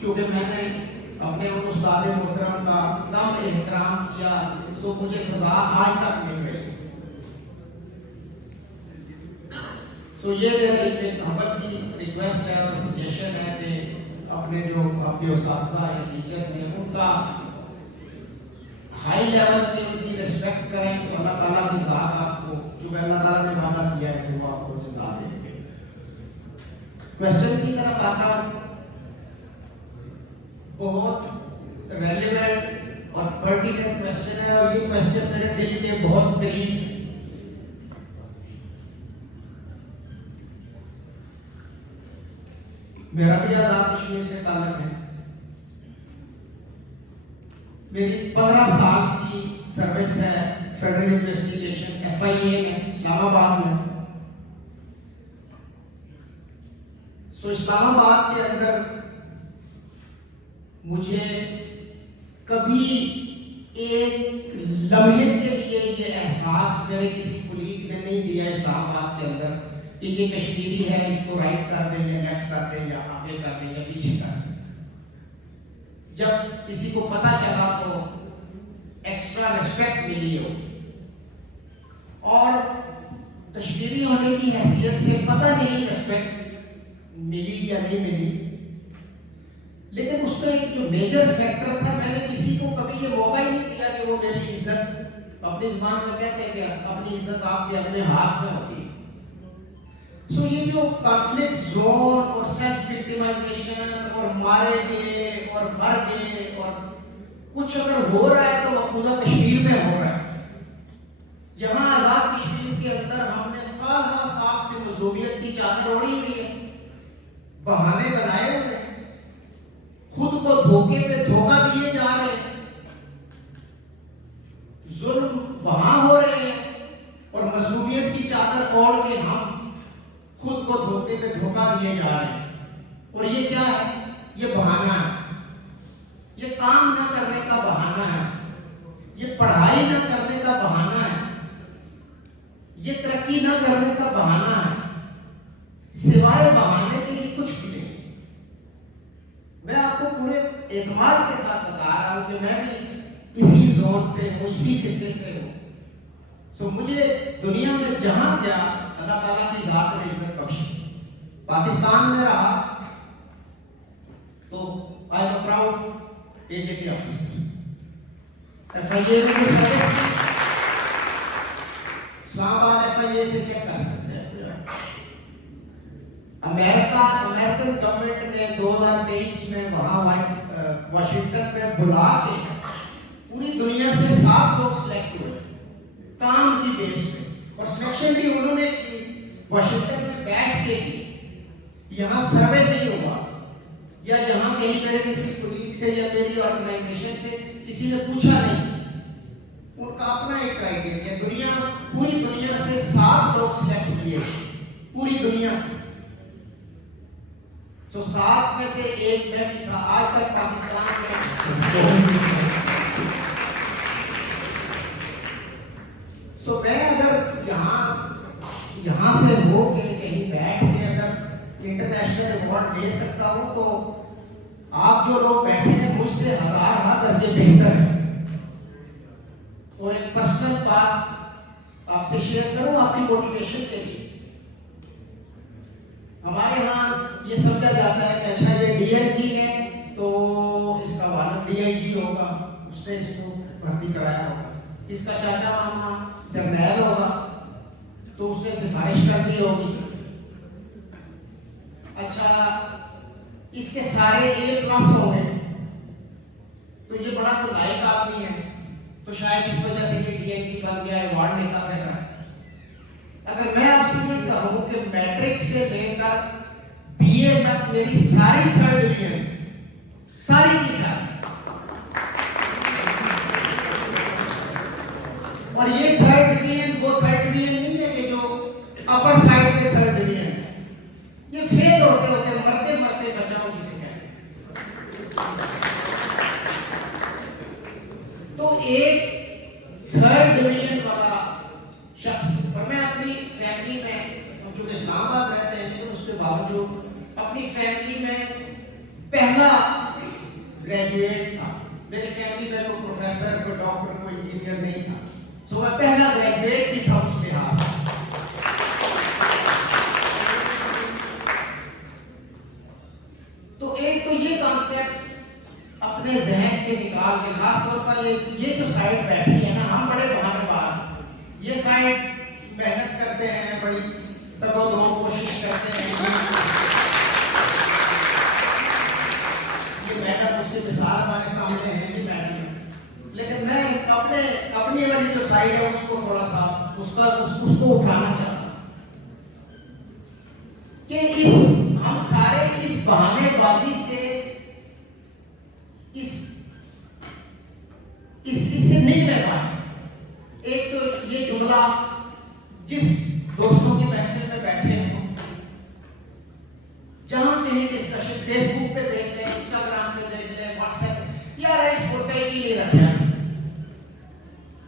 چونکہ میں نے اپنے ان استاد محترم کا کم احترام کیا سو مجھے سزا آج تک مل گئی. سو یہ میرا ایک ہمبل سی ریکویسٹ ہے اور سجیشن ہے کہ اپنے جو آپ کے اساتذہ یا ٹیچرز ہیں ان کا ہائی لیول پہ ان کی ریسپیکٹ کریں. سو اللہ تعالیٰ کی ذات آپ کو جو اللہ تعالیٰ نے وعدہ کیا ہے کہ وہ آپ کو جزا دیں گے. کوشچن کی طرف آتا ہوں. بہت ریلیونٹ اور پرٹیننٹ کوشچن ہے اور یہ کوشچن میرے دل کے بہت قریب. میرا بھی آزاد کشمیر سے تعلق ہے. میری 15 سال کی سروس ہے فیڈرل انویسٹیگیشن FIA میں اسلام آباد میں. سو اسلام آباد کے اندر مجھے کبھی ایک لمحے کے لیے یہ احساس میرے کسی کولیگ نے نہیں دیا اسلام آباد کے اندر کہ یہ کشمیری ہے اس کو رائٹ کر دیں یا لیفٹ کر دیں یا آگے کر دیں یا پیچھے کر دیں. جب کسی کو پتہ چلا تو ایکسٹرا ریسپیکٹ ملی ہو اور کشمیری ہونے کی حیثیت سے پتہ نہیں ریسپیکٹ ملی یا نہیں ملی. لیکن اس میں ایک جو میجر فیکٹر تھا میں نے کسی کو کبھی یہ موقع ہی نہیں دیا کہ وہ میری عزت اپنی زبان میں کہتے ہیں کہ اپنی عزت آپ کے اپنے ہاتھ میں ہوتی ہے. سو یہ جو کنفلکٹ زون اور سیلف وکٹیمائزیشن اور مارے گئے اور مر گئے اور کچھ اگر ہو رہا ہے تو مقبوضہ کشمیر میں ہو رہا ہے. یہاں آزاد کشمیر کے اندر ہم نے سال ہر سال سے مظلومیت کی چادر اوڑھی ہوئی ہے, بہانے بنائے ہوئے ہیں, خود کو دھوکے پہ دھوکہ دیے جا رہے ہیں, ظلم وہاں ہو رہے ہیں اور مظلومیت کی چادر اوڑھ کے ہم خود کو دھوکے پہ دھوکہ دیے جا رہے ہیں. اور یہ کیا ہے؟ یہ بہانہ ہے, یہ کام نہ کرنے کا بہانہ ہے, یہ پڑھائی نہ کرنے کا بہانہ ہے, یہ ترقی نہ کرنے کا بہانہ ہے. سوائے بہانے کے لیے کچھ بھی نہیں. میں آپ کو پورے اعتماد کے ساتھ بتا رہا ہوں کہ میں بھی اسی زون سے ہوں, اسی خطے سے ہوں. سو مجھے دنیا میں جہاں گیا اللہ تعالیٰ کی ذات نے عزت بخشی. پاکستان میں رہا تو I am proud AJK officer. FIA میں کچھ سروس کی اسلام آباد FIA سے چیک کر سکتے ہیں. امریکن گورنمنٹ نے 2023 میں وہاں واشنگٹن میں بلا کے پوری دنیا سے 7 لوگ سلیکٹ ہوئے کام کی بیس پہ, اور سلیکشن بھی انہوں نے کی واشنگٹن میں بیٹھ کے کی. یہاں سروے نہیں ہوا یا یہاں کہیں میرے کسی کولیگ سے یا میری آرگنائزیشن سے کسی نے پوچھا نہیں. ان کا اپنا ایک کرائیٹیریا, پوری دنیا سے 7 لوگ سلیکٹ کیے پوری دنیا سے. سو 7 میں سے ایک میں بھی تھا. آج تک پاکستان میں سو میں اگر یہاں سے ہو کے کہیں بیٹھ کے اگر انٹرنیشنل ایوارڈ لے سکتا ہوں تو آپ جو لوگ بیٹھے ہیں مجھ سے 1000 درجے بہتر ہیں. اور ایک پرسنل بات آپ سے شیئر کروں آپ کی موٹیویشن کے لیے. ہمارے ہاں یہ سمجھا جاتا ہے کہ اچھا یہ DIG ہے تو اس کا والد DIG ہوگا, اس نے اس کو بھرتی کرایا ہوگا. اس کا چاچا ماما جرنیل ہوگا تو اس نے سفارش کر دی ہوگی. اچھا اس کے سارے A+ ہو گئے تو یہ بڑا تو لائق آدمی ہے تو شاید اس وجہ سے یہ DIG بن گیا, ایوارڈ لیتا پھر رہا ہے. اگر میں آپ سے یہ کہوں کہ میٹرک سے لے کر BA تک میری ساری 3rd ڈویژن ساری کی ساری, اور یہ 3rd ڈویژن وہ 3rd ڈویژن نہیں ہے کہ جو اپر سائڈ پہ 3rd ڈویژن ہے, یہ فیل ہوتے ہوتے مرتے مرتے بچاؤ جسے کہتے ہیں. تو ایک 3rd ڈویژن والا شخص, اور میں اپنی فیملی میں, ہم چونکہ اسلام آباد رہتے ہیں لیکن اس کے باوجود اپنی فیملی میں پہلا گریجویٹ تھا. میری فیملی میں کوئی پروفیسر, کوئی ڈاکٹر, کوئی انجینئر نہیں تھا. سو میں پہلا گریجویٹ بھی تھا اس لحاظ سے. تو ایک تو یہ کانسیپٹ اپنے ذہن سے نکال کے, خاص طور پر یہ جو سائڈ بیٹھی ہے نا, ہم بڑے بہانے باز, یہ سائڈ محنت کرتے ہیں, بڑی دو کوشش کرتے ہیں, یہ محنت اس کی مثال ہمارے سامنے ہے کہ میڈم, لیکن میں اپنی والی جو سائڈ ہے اس کو تھوڑا سا اس کو اٹھانا چاہتا ہوں کہ ہم سارے اس بہانے بازی سے اس سے نکلے پائے. ایک تو یہ جملہ جس دوستوں کی محفل میں بیٹھے ہوں, جہاں کہیں ڈسکشن فیس بک پہ دیکھ لیں, انسٹاگرام پہ دیکھ لیں, واٹس ایپ, یار اس مدعے کے لیے رکھا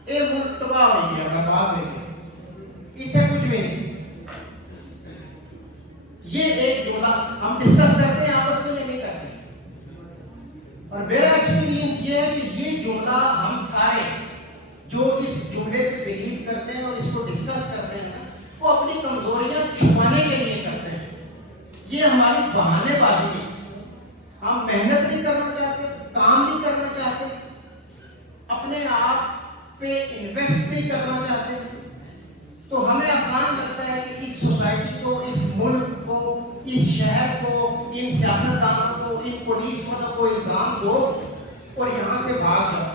یہ ملک تباہ ہو گیا, برباد ہو گیا, اتنے کچھ بھی نہیں. یہ ایک جملہ ہم ڈسکس کرتے ہیں, آپس میں نہیں کرتے. اور میرا ایکسپیرینس یہ ہے کہ یہ جملہ ہم سارے جو اس جملے پہ بلیو کرتے ہیں اور اس کو ڈسکس کرتے ہیں, وہ اپنی کمزوریاں چھپانے کے لیے کرتے ہیں. یہ ہماری بہانے بازی ہے. ہم محنت نہیں کرنا چاہتے, کام نہیں کرنا چاہتے, اپنے آپ پہ انویسٹ نہیں کرنا چاہتے. تو ہمیں آسان لگتا ہے کہ اس سوسائٹی کو, اس ملک کو, اس شہر کو, ان سیاستدانوں کو, ان پولیس والوں کو الزام دو اور یہاں سے بھاگ جاؤ.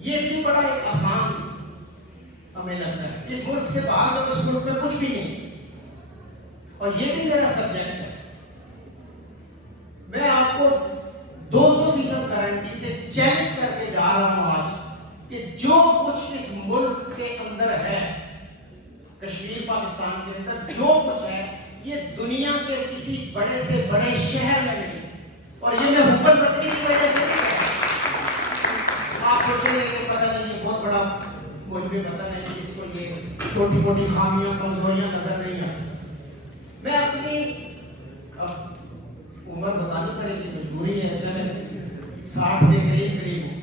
یہ بھی بڑا ایک آسان ہمیں لگتا ہے. اس ملک سے بھاگ جاؤ, اس ملک میں کچھ بھی نہیں. اور یہ بھی میرا سبجیکٹ ہے. میں آپ کو 200% گارنٹی سے چیلنج کر کے جا رہا ہوں آج کہ جو کچھ اس ملک کے اندر ہے, کشمیر پاکستان کے اندر جو کچھ ہے, یہ دنیا کے کسی بڑے سے بڑے شہر میں نہیں. اور یہ میں حکومت بدلی کی وجہ سے نہیں کر رہا. آپ سوچیں گے کہ پتہ نہیں یہ بہت بڑا, مجھے بھی پتہ نہیں کہ اس کو یہ چھوٹی موٹی خامیاں, کمزوریاں نظر نہیں آتی. میں اپنی عمر بتانی پڑے گی, مجبوری ہے, چلے 60 کے قریب ہوں.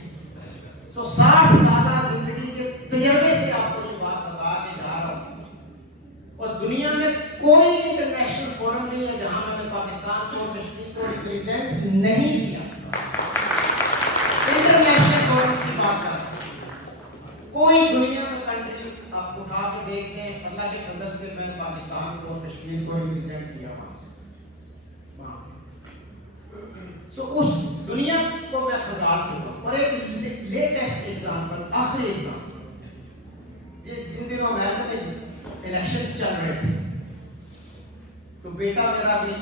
سو 60 سالہ زندگی کے تجربے سے آپ کو یہ بات بتا کے جا رہا ہوں. اور دنیا میں کوئی انٹرنیشنل فورم نہیں ہے جہاں میں نے پاکستان کو, کشمیر کو ریپرزینٹ نہیں کیا. انٹرنیشنل فورم کی بات کر کوئی دنیا میں کنٹری آپ اٹھا کے دیکھ لیں, اللہ کے فضل سے میں پاکستان کو اور کشمیر کو ریپرزینٹ کیا وہاں سے. سو اس دنیا کو میں کھنگال چکا ہوں. اور ایک لیٹسٹ ایگزامپل, آخری ایگزامپل, جن دنوں امریکہ میں الیکشنز چل رہے تھے, تو بیٹا میرا بھی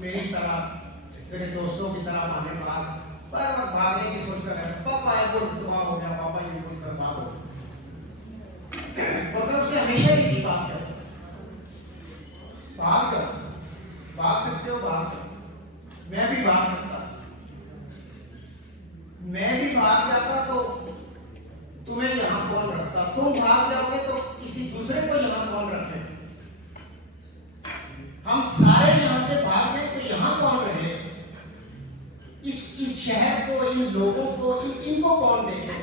میری طرح, میرے دوستوں کی طرح ہمارے پاس بار بار بھاگنے کی سوچ کر رہے, پاپا یہ ملک تباہ ہو گیا, پاپا یہ ملک برباد ہو گیا. اور میں اسے ہمیشہ یہ بات کرتا ہوں, بھاگ جاؤ, بھاگ سکتے ہو بھاگ جاؤ. میں بھی بھاگ سکتا, میں بھی بھاگ جاتا تو تمہیں یہاں کون رکھتا. تم بھاگ جاؤ گے تو کسی دوسرے کو یہاں کون رکھے. ہم سارے یہاں سے بھاگ گئے تو یہاں کون رہے. اس شہر کو, ان لوگوں کو, ان کو کون دیکھے.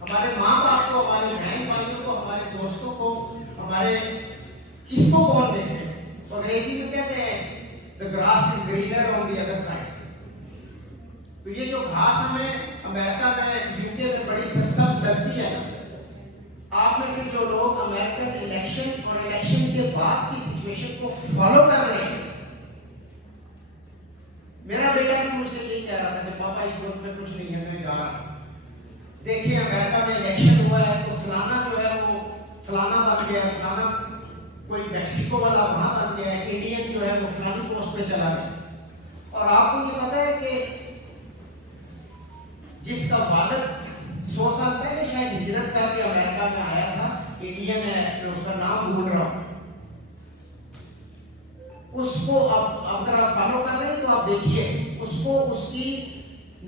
ہمارے ماں باپ کو, ہمارے بہن بھائیوں کو, ہمارے دوستوں کو, ہمارے اس کو کون دیکھے. انگریزی میں کہتے ہیں the grass is greener on the other side. تو یہ جو گھاس ہمیں امریکہ میں, یوکے میں بڑی سرسبز لگتی ہے, آپ میں سے جو لوگ امریکن الیکشن اور الیکشن کے بعد کی سچویشن کو فالو کر رہے ہیں, میرا بیٹا بھی مجھ سے یہی کہہ رہا تھا کہ پاپا اس وقت میں کچھ نہیں ہے, میں جا رہا ہوں. دیکھیے امریکہ میں الیکشن ہوا ہے تو فلانا جو ہے وہ فلانا بن گیا, فلانا کوئی میکسیکو والا وہاں بن گیا ہے, انڈین جو ہے وہ فلانی پوسٹ پہ چلا گیا. اور آپ کو یہ پتا ہے کہ جس کا والد 100 سال پہلے شاید ہجرت کر کے امریکہ میں آیا تھا, انڈین ہے, میں اس کا نام بھول رہا ہوں, اس کو اب اگر آپ فالو کر رہے ہیں تو آپ دیکھیے اس کو اس کی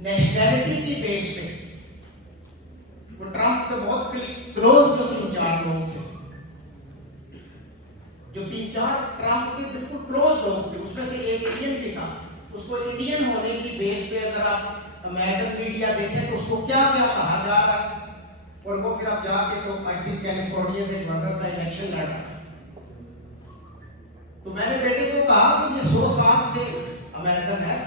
نیشنلٹی کی بیس پہ, وہ ٹرمپ کے بہت کلوز جو 3-4 لوگ تھے, جو 3-4 ٹرمپ کے بالکل کلوز لوگ تھے, اس میں سے ایک انڈین بھی تھا. اس کو انڈین ہونے کی بیس پہ اگر آپ امریکن میڈیا دیکھیں تو اس کو کیا کیا کہا جا رہا ہے، اور وہ پھر آپ جا کے تو آئی تھنک کیلیفورنیا میں گورنر کا الیکشن لڑ رہا ہے۔ تو میں نے بیٹے کو کہا کہ یہ 100 سال سے امریکن ہے،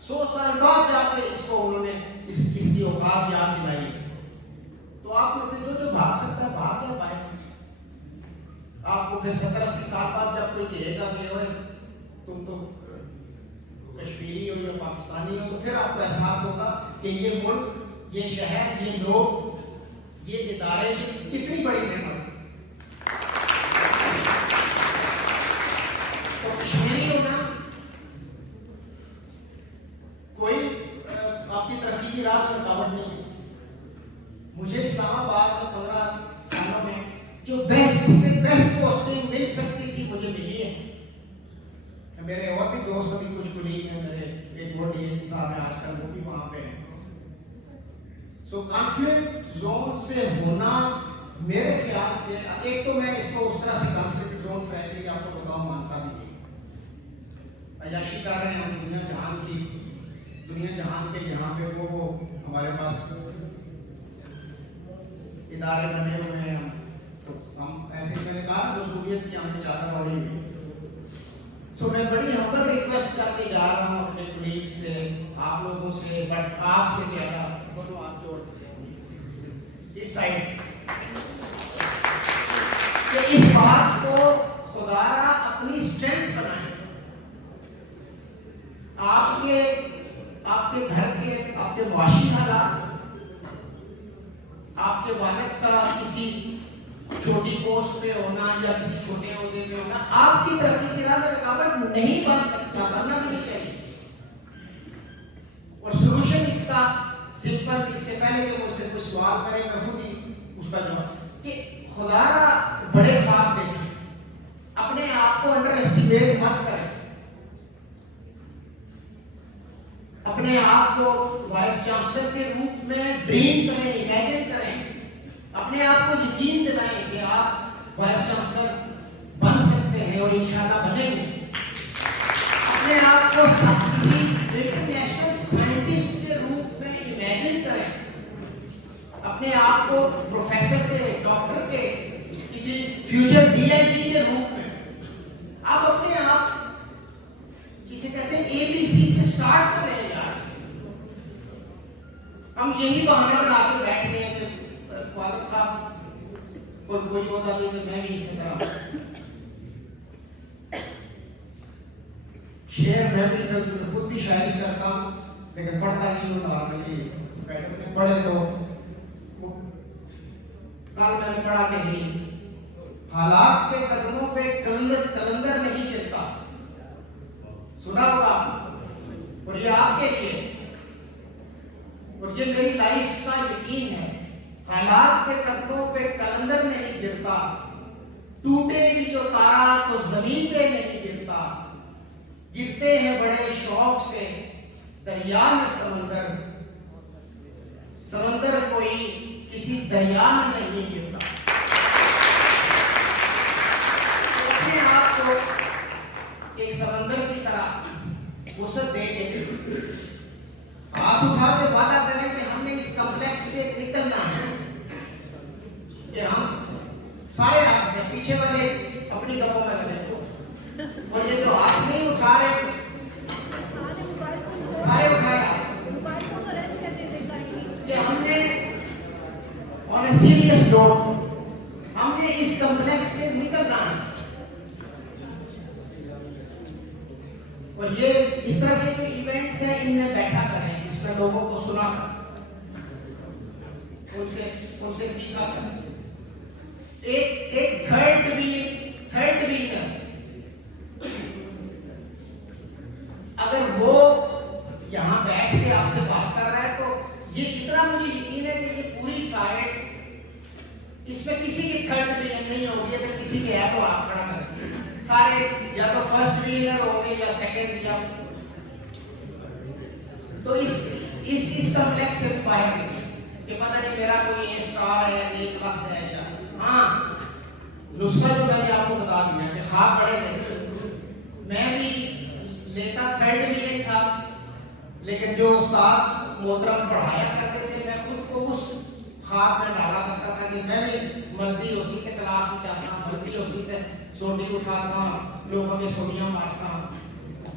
100 سال بعد جا کے اس کو انہوں نے اس کی اوقات یاد دلائی۔ تو آپ میں سے جو بھاگ سکتا ہے بھاگ کیا پائے؟ آپ کو پھر 70-80 سال بعد جب کوئی کہے گا کہ اوے تم تو کشمیری ہو یا پاکستانی ہو، تو پھر آپ کو احساس ہوگا کہ یہ ملک، یہ شہر، یہ لوگ، یہ ادارے کتنی بڑی نعمت۔ تو کشمیری ہونا کوئی آپ کی ترقی کی راہ میں رکاوٹ نہیں ہے۔ مجھے اسلام آباد میں 15 سالوں میں جو بیسٹ سے بیسٹ پوسٹنگ مل سکتی تھی مجھے ملی ہے۔ میرے اور بھی دوست ابھی کچھ کولیگ ہیں، میرے ایک وہ ڈی ایس صاحب ہیں آج کل، وہ بھی وہاں پہ ہیں۔ سو کانفلکٹ زون سے ہونا میرے خیال سے، ایک تو میں اس کو اس طرح سے کانفلکٹ زون فرینکلی آپ کو بتاؤں مانتا بھی نہیں۔ عیاشی کر رہے ہیں ہم دنیا جہان کے یہاں پہ وہ ہمارے پاس ادارے بنے ہوئے ہیں، تو ہم ایسے میں نے کہا مصروفیت کی ہمیں چادر اوڑھی ہوئی۔ سو میں بڑی ہمبل ریکویسٹ کر کے جا رہا ہوں اپنے کولیگ سے، آپ لوگوں سے، بٹ آپ سے زیادہ بولو آپ جوڑ اس سائڈ سے، کہ اس بات کو خدا را اپنی اسٹرینتھ بنائیں۔ آپ کے گھر کے، آپ کے معاشی حالات، آپ کے والد کا کسی چھوٹی پوسٹ پہ ہونا یا کسی چھوٹے عہدے پہ ہونا آپ کی ترقی کی راہ میں رکاوٹ نہیں بن سکتا، بننا بھی نہیں چاہیے۔ اور سولوشن اس کا سمپل، اس سے پہلے کہ مجھ سے کوئی سوال کرے میں خود ہی اس کا جواب، کہ خدا را بڑے خواب دیکھیں، اپنے آپ کو انڈر ایسٹیمیٹ مت کریں، اپنے آپ کو وائس چانسلر کے روپ میں ڈریم کریں، امیجن کریں، اپنے آپ کو یقین دلائیں کہ آپ وائس چانسلر بن سکتے ہیں اور انشاءاللہ بنیں گے۔ اپنے آپ کو کسی انٹرنیشنل سائنٹسٹ کے روپ میں امیجن کریں، اپنے آپ کو پروفیسر کے، ڈاکٹر کے، کسی فیوچر ڈی آئی جی کے روپ میں۔ آپ اپنے آپ کسی کہتے ہیں ABC سے سٹارٹ کریں یار۔ ہم یہی بہانے بنا کے بیٹھ گئے ہیں کہ والد صاحب اور کوئی ہوتا بھی کہ میں بھی اسی طرح شعر میں بھی خود بھی شاعری کرتا ہوں، لیکن پڑھتا نہیں ہوں نارملی، پڑھے تو کل میں نے پڑھا کہ نہیں، حالات کے قدموں پہ کلندر نہیں گرتا، سنا ہوگا، اور یہ آپ کے لیے اور یہ میری لائف کا یقین ہے۔ حالات کے قدموں پہ کلندر نہیں گرتا، ٹوٹے بھی جو تارا تو زمین پہ نہیں گرتا، گرتے ہیں بڑے شوق سے دریا میں سمندر، سمندر کوئی کسی دریا میں نہیں گرتا۔ اپنے آپ کو ایک سمندر کی طرح وسعت دے کے ہاتھ اٹھا کے وعدہ کریں کہ ہم نے اس کمپلیکس سے نکلنا ہے، کہ ہم سارے ہاتھ ہیں، پیچھے والے اپنی گپوں میں لگے، اور یہ جو ہاتھ نہیں اٹھا رہے سارے اٹھایا کہ ہم نے on a serious note ہم نے اس کمپلیکس سے نکلنا ہے۔ اور یہ اس طرح کے جو ایونٹس ہیں ان میں بیٹھا کریں، اس میں لوگوں کو سنا کریں، ان سے سیکھا کریں۔ ایک تھرڈ ڈویژن اگر وہ یہاں بیٹھ کے آپ سے بات کر رہا ہے تو یہ اتنا مجھے یقین ہے کہ یہ پوری سائٹ اس میں کسی کی تھرڈ ڈویژن نہیں ہوگی، اگر کسی کے ہے تو آپ کھڑا کریں، سارے یا تو فرسٹ ڈویژنر ہوں گے یا سیکنڈ، یا تو اس کمپلیکس سے باہر نکلیں کہ پتہ نہیں میرا کوئی اے اسٹار ہے، اے پلس ہے، یا ہاں نسخہ جو میں نے آپ کو بتا دیا کہ خواب بڑے تھے، میں بھی لیتا تھرڈ ڈویژن تھا، لیکن جو استاد محترم پڑھایا کرتے تھے میں خود کو اس خواب میں ڈالا کرتا تھا کہ میں بھی مرضی اسی کے کلاس چاساں مرضی اسی کے سوٹی اٹھاساں لوگوں کے سوٹیاں مارساں.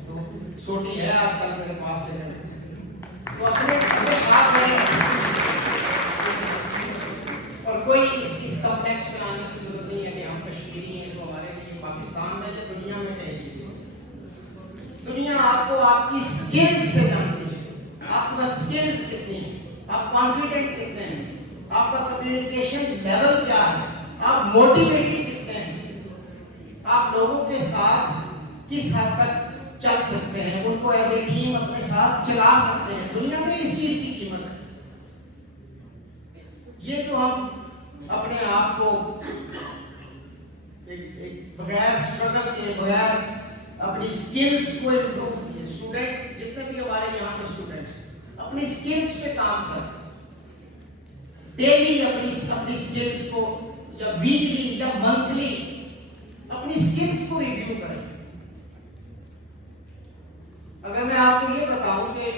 تو سوٹی ہے آج کل میرے پاس لیکن تو اپنے خواب میں اور کوئی اس کمپلیکس میں آنے کی ضرورت نہیں ہے کہ ہم کشمیری ہیں سو ہمارے لیے پاکستان میں یا دنیا میں کہیں بھی دنیا آپ کو آپ کی سکلز سے جانتی ہے، آپ کا سکلز کتنی ہیں، آپ کانفیڈنٹ کتنے ہیں، آپ کا کمیونیکیشن لیول کیا ہے، آپ موٹیویٹڈ کتنے ہیں، آپ لوگوں کے ساتھ کس حد تک چل سکتے ہیں، ان کو ایز اے ٹیم اپنے ساتھ چلا سکتے ہیں. دنیا میں اس چیز کی قیمت ہے. یہ جو ہم اپنے آپ کو بغیر اسٹرگل کے بغیر اپنی سکلز کو امپروو کیے، اسٹوڈنٹس جتنے بھی ہمارے یہاں پہ اسٹوڈنٹس اپنی سکلز پہ کام کریں، ڈیلی اپنی سکلز کو یا ویکلی یا منتھلی اپنی سکلز کو ریویو کریں. اگر میں آپ کو یہ بتاؤں کہ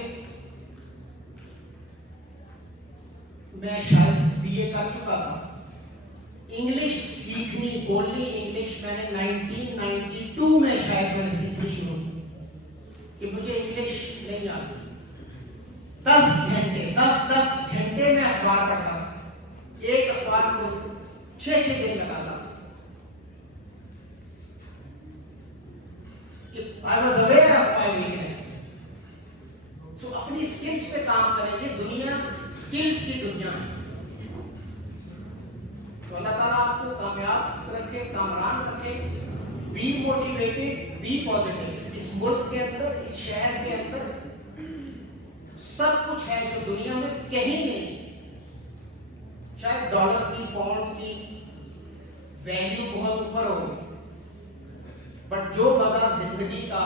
میں شاید بی اے کر چکا تھا، انگلش سیکھنی بولنی انگلش میں نے 1992 میں شاید میں نے سیکھنی شروع کی کہ مجھے انگلش نہیں آتی. 10 گھنٹے میں اخبار پڑھتا تھا، ایک اخبار کو 6 دن لگاتا تھا. I was aware of my weakness. So اپنی سکلز پہ کام کریں. یہ دنیا سکلز کی دنیا ہے. تو اللہ تعالیٰ آپ کو کامیاب رکھے، کامران رکھے. Be motivated, be positive. اس ملک کے اندر، اس شہر کے اندر سب کچھ ہے جو دنیا میں کہیں نہیں. شاید ڈالر کی پاؤنڈ کی ویلیو بہت اوپر ہو، بٹ جو مزہ زندگی کا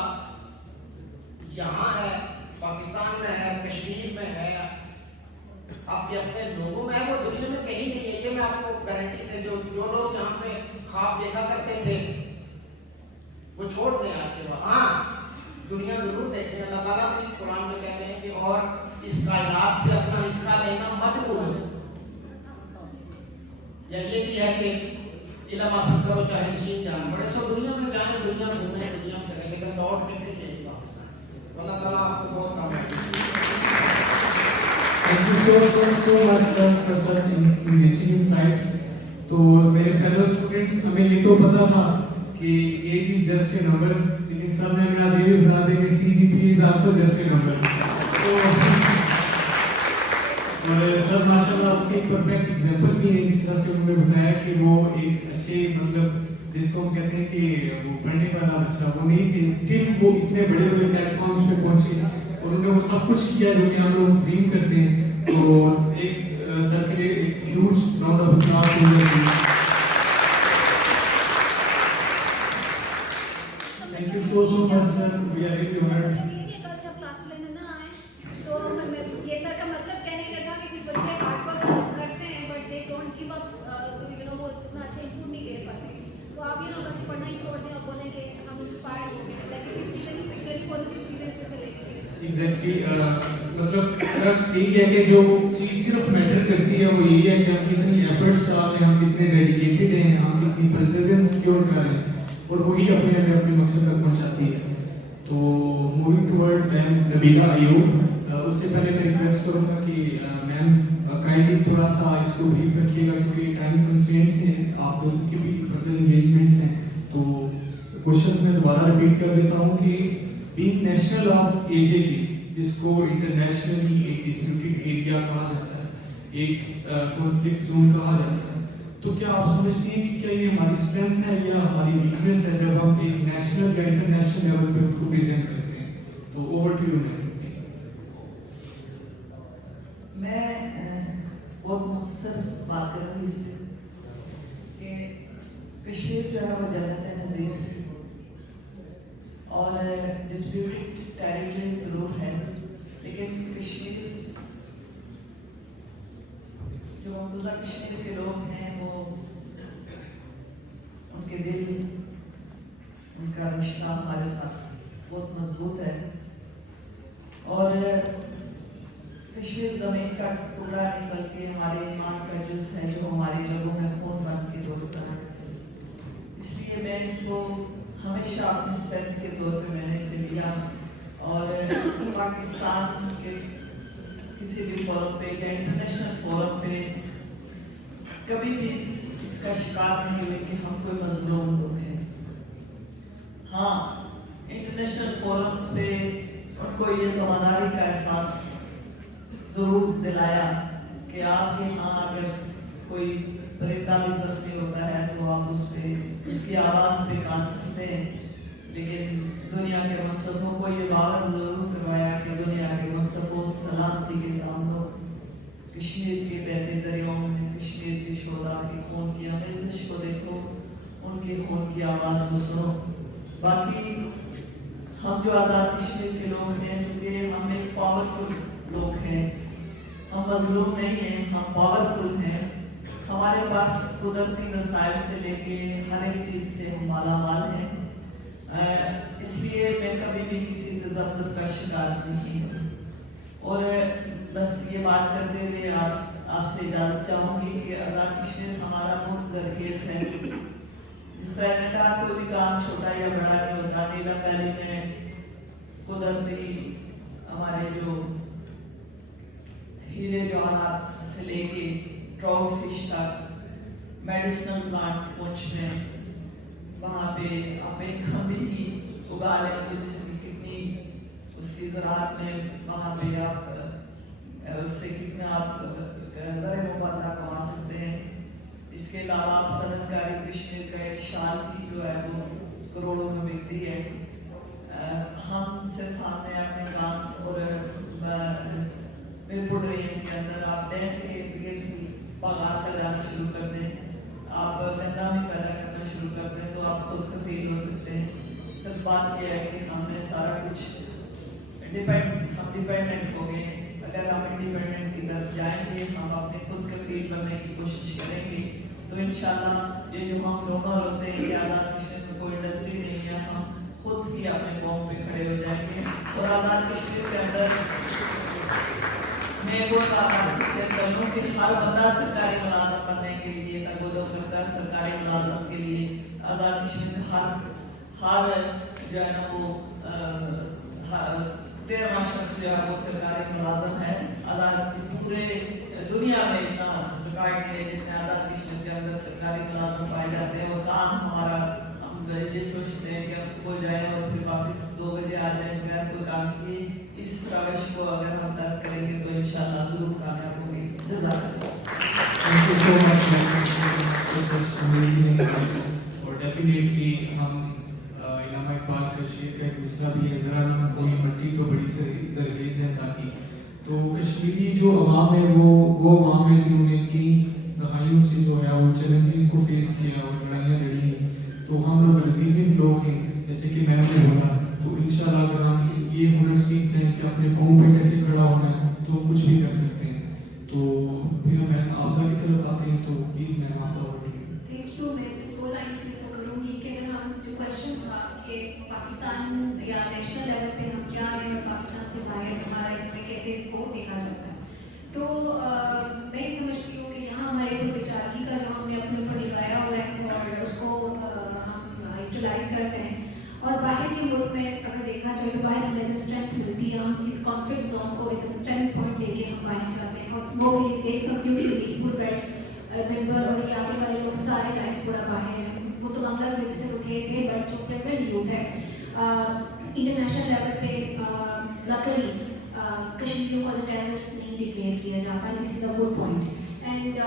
یہاں ہے، پاکستان میں ہے، کشمیر میں ہے، آپ کے اپنے لوگوں میں ہے، وہ دنیا میں کہیں نہیں ہے. یہ میں آپ کو گارنٹی سے جو لوگ یہاں پہ خواب دیکھا کرتے تھے وہ چھوڑ دیں آج کے بعد. ہاں دنیا ضرور دیکھیں. اللہ تعالیٰ بھی قرآن میں کہتے ہیں کہ اور اس کائنات سے اپنا حصہ لینا مت بھولو. یا یہ بھی ہے کہ علم حاصل کرو چاہے چین جانا پڑے. سو دنیا میں جائیں، دنیا گھومیں، دنیا پھریں، لیکن لوٹ کے پھر یہی واپس آئیں. اللہ تعالیٰ آپ کو بہت کامیاب. Thank you so much sir for such enriching insights. تو میرے fellow students ہمیں یہ تو پتا تھا کہ age is just a number، لیکن سر نے ہمیں آج یہ بھی بتا دیا کہ CGPA is also just a number. تو اور سر ماشاءاللہ اس کے ایک پرفیکٹ ایگزامپل بھی ہے، جس طرح سے انہوں نے بتایا کہ وہ ایک اچھے مطلب جس کو ہم کہتے ہیں کہ وہ پڑھنے والا بچہ وہ نہیں تھے، اسٹل وہ اتنے بڑے بڑے پلیٹ فارمس پہ پہنچے اور انہوں نے وہ سب کچھ کیا جو کہ ہم لوگ ڈریم کرتے ہیں. تو ایک سر کے لیے ایک ہیوج راؤنڈ آف اپلاز ہو جائے. Thank you so much sir, we are really honoured. Exactly مطلب اگر صحیح ہے کہ جو چیز صرف میٹر کرتی ہے وہ یہی ہے کہ ہم کتنی ایفرٹس ڈال رہے ہیں، ہم کتنے ڈیڈیکیٹڈ ہیں، ہم کتنی پرسیورنس کیور کر رہے ہیں، اور وہی اپنے مقصد تک پہنچاتی ہے. تو موونگ ٹورڈ میم نبیلہ ایوب، اس سے پہلے میں ریکویسٹ کروں گا کہ میم کائنڈلی تھوڑا سا اس کو بریف رکھیے گا کیونکہ ٹائم کنسٹرینٹس ہیں، آپ لوگوں کے بھی فردر انگیجمنٹس ہیں. تو کوشچنس میں دوبارہ ریپیٹ کر دیتا ہوں کہ بینگ نیشنل آف اے جے کے، جس کو انٹرنیشنلی ایک ڈسپیوٹڈ ایریا کہا جاتا ہے، ایک کنفلکٹ زون کہا جاتا ہے، تو کیا آپ سمجھتے ہیں کہ کیا یہ ہماری اسٹرینتھ ہے یا ہماری ویکنیس ہے جب ہم ایک نیشنل یا انٹرنیشنل لیول پہ خود کو پریزنٹ کرتے ہیں؟ تو اوور ٹو یو میم. میں بہت مختصر بات کروں گی اس پہ کہ کشمیر جو ہے وہ جنت نظیر اور ڈسپیوٹڈ ٹیریٹری ضرور ہے، لیکن کشمیر جو مقبوضہ کشمیر کے لوگ ہیں وہ ان کے دل، ان کا رشتہ ہمارے ساتھ بہت مضبوط ہے. कश्मीर ज़मीन का टुकड़ा नहीं बल्कि हमारे ईमान का जुज़ है जो हमारी लोगों में खून बन के दौड़ता है। इसलिए मैं इसको हमेशा अपनी स्ट्रेंथ के तौर पे मैंने इसे लिया और पाकिस्तान के किसी भी फोरम पे या इंटरनेशनल फोरम पे कभी भी इसका शिकार नहीं हुए कि हम कोई मजलूम लोग हैं। हाँ, इंटरनेशनल फोरम्स पे उनको ये ज़िम्मेदारी का एहसास ज़रूर दिलाया कि आपके यहाँ अगर कोई परिंदा भी ज़ख्मी होता है तो आप उस पर उसकी आवाज़ पे कान रखते हैं। लेकिन दुनिया के मनसबों को ये बात ज़रूर करवाया कि दुनिया के मनसबों सलामती के सामने कश्मीर के बहते दरियाओं में कश्मीर के शोधा के खून की आमेज़श को देखो, उनके खून की आवाज़ को सुनो। बाकी हम जो आज़ाद कश्मीर के लोग हैं, चूँकि हम एक पावरफुल लोग हैं, हम मजलूम नहीं हैं, हम पावरफुल हैं। हमारे पास कुदरती वसाइल से लेके हर एक चीज़ से हम मालामाल हैं। इसलिए मैं कभी भी किसी तज़ब्ज़ुर का शिकार नहीं हूँ। और बस ये बात करते हुए आपसे इजाज़त चाहूँगी कि आज़ाद कश्मीर हमारा बहुत ज़रखेज़ है। जिस तरह मैंने कहा कोई भी काम छोटा या बड़ा नहीं होता। नीलम वैली में कुदरती हमारे जो हीरे जवाहरात से लेके ट्राउट फिश तक मेडिसिनल प्लांट पुंछ में, वहाँ पे आप एक खंबी ही उगा लें तो जिसकी कितनी उसकी ज़राअत में वहाँ पे आप उससे कितना आप ज़र मुबारक कमा सकते हैं। इसके अलावा आप सनतकारी कश्मीर का एक शाल की जो है वो करोड़ों में बिकती है। हम सिर्फ हमने अपने काम और मिरपुडरियम के अंदर आप डैम के इर्द गिर्द ही बागात लगाना शुरू कर दें, आप गन्ना भी पैदा करना शुरू कर दें तो आप खुद कफील हो सकते हैं। सिर्फ बात यह है कि हमने सारा कुछ हम डिपेंडेंट हो गए। अगर हम इंडिपेंडेंट की तरफ जाएंगे, हम अपने खुद कफील बनने की कोशिश करेंगे तो इंशाल्लाह ये जो हम दोनों होते हैं कि आज़ाद कश्मीर में कोई इंडस्ट्री नहीं है, हम खुद ही अपने पाँव पे खड़े हो जाएंगे। और आज़ाद कश्मीर के अंदर मैं एक और बात आपसे शेयर कर लूँ कि हर बंदा सरकारी मुलाजम बनने के लिए तगोदो करता है। सरकारी मुलाजम के लिए आज़ाद कश्मीर में हर जो है ना वो 13वां शख्स जो है वो सरकारी मुलाजम है। आज़ाद पूरे दुनिया में इतना रिकॉर्ड नहीं है जितने आज़ाद कश्मीर के अंदर सरकारी मुलाजम पाए जाते हैं। और काम हमारा हम ये सोचते हैं कि हम स्कूल जाएँ और फिर वापस 2 बजे आ जाएँ बगैर कोई काम किए। इस रवश को अगर हम तर्क करेंगे तो इंशाल्लाह ज़रूर कामयाब होंगे। Thank you so much, for such amazing insights. और definitely हम इनामा इकबाल का शेर का एक दूसरा भी है, ज़रा ना कोई मट्टी तो बड़ी ज़रखेज़ है साथी। तो कश्मीरी जो अवाम है वो अवाम है जिन्होंने की दहाइयों से जो है वो चैलेंजेस को फेस किया और लड़ाइयाँ लड़ी हैं। तो हम लोग रेज़िलिएंट लोग हैं, जैसे कि मैंने बोला। तो इंशाल्लाह अगर हम ये हुनर सीख जाएं कि अपने पाँव पे कैसे खड़ा होना है तो कुछ भी कर सकते हैं। तो फिर मैम आपका की तरफ आते हैं तो प्लीज़ मैम आपका वर्ड। Thank you. मैं सिर्फ 2 लाइन से इसको करूँगी कि अगर हम जो क्वेश्चन था कि पाकिस्तान या नेशनल लेवल पे हम क्या हैं और पाकिस्तान से बाहर हमारा में कैसे इसको देखा जाता है, तो मैं ये समझती हूँ कि यहाँ हमारे ऊपर विचारगी का जो हमने अपने ऊपर लगाया हुआ है और उसको हम यूटिलाइज करते हैं। और बाहर के मुल्क में अगर देखना चाहिए तो बाहर हमें एज स्ट्रेंथ मिलती है। हम इस कॉन्फ्लिक्ट जोन को एज स्ट्रेंथ पॉइंट लेके हम बाहर जाते हैं। और वो भी देख सकती हूँ कि मीरपुर बेड मेंबर और ये आगे वाले लोग सारे डायस्पोरा बाहर हैं। वो तो बांग्लादेश से तो थे बट जो प्रेजेंट यूथ है इंटरनेशनल लेवल पे लकली कश्मीरियों को टेररिस्ट नहीं डिक्लेयर किया जाता। This is a good point. And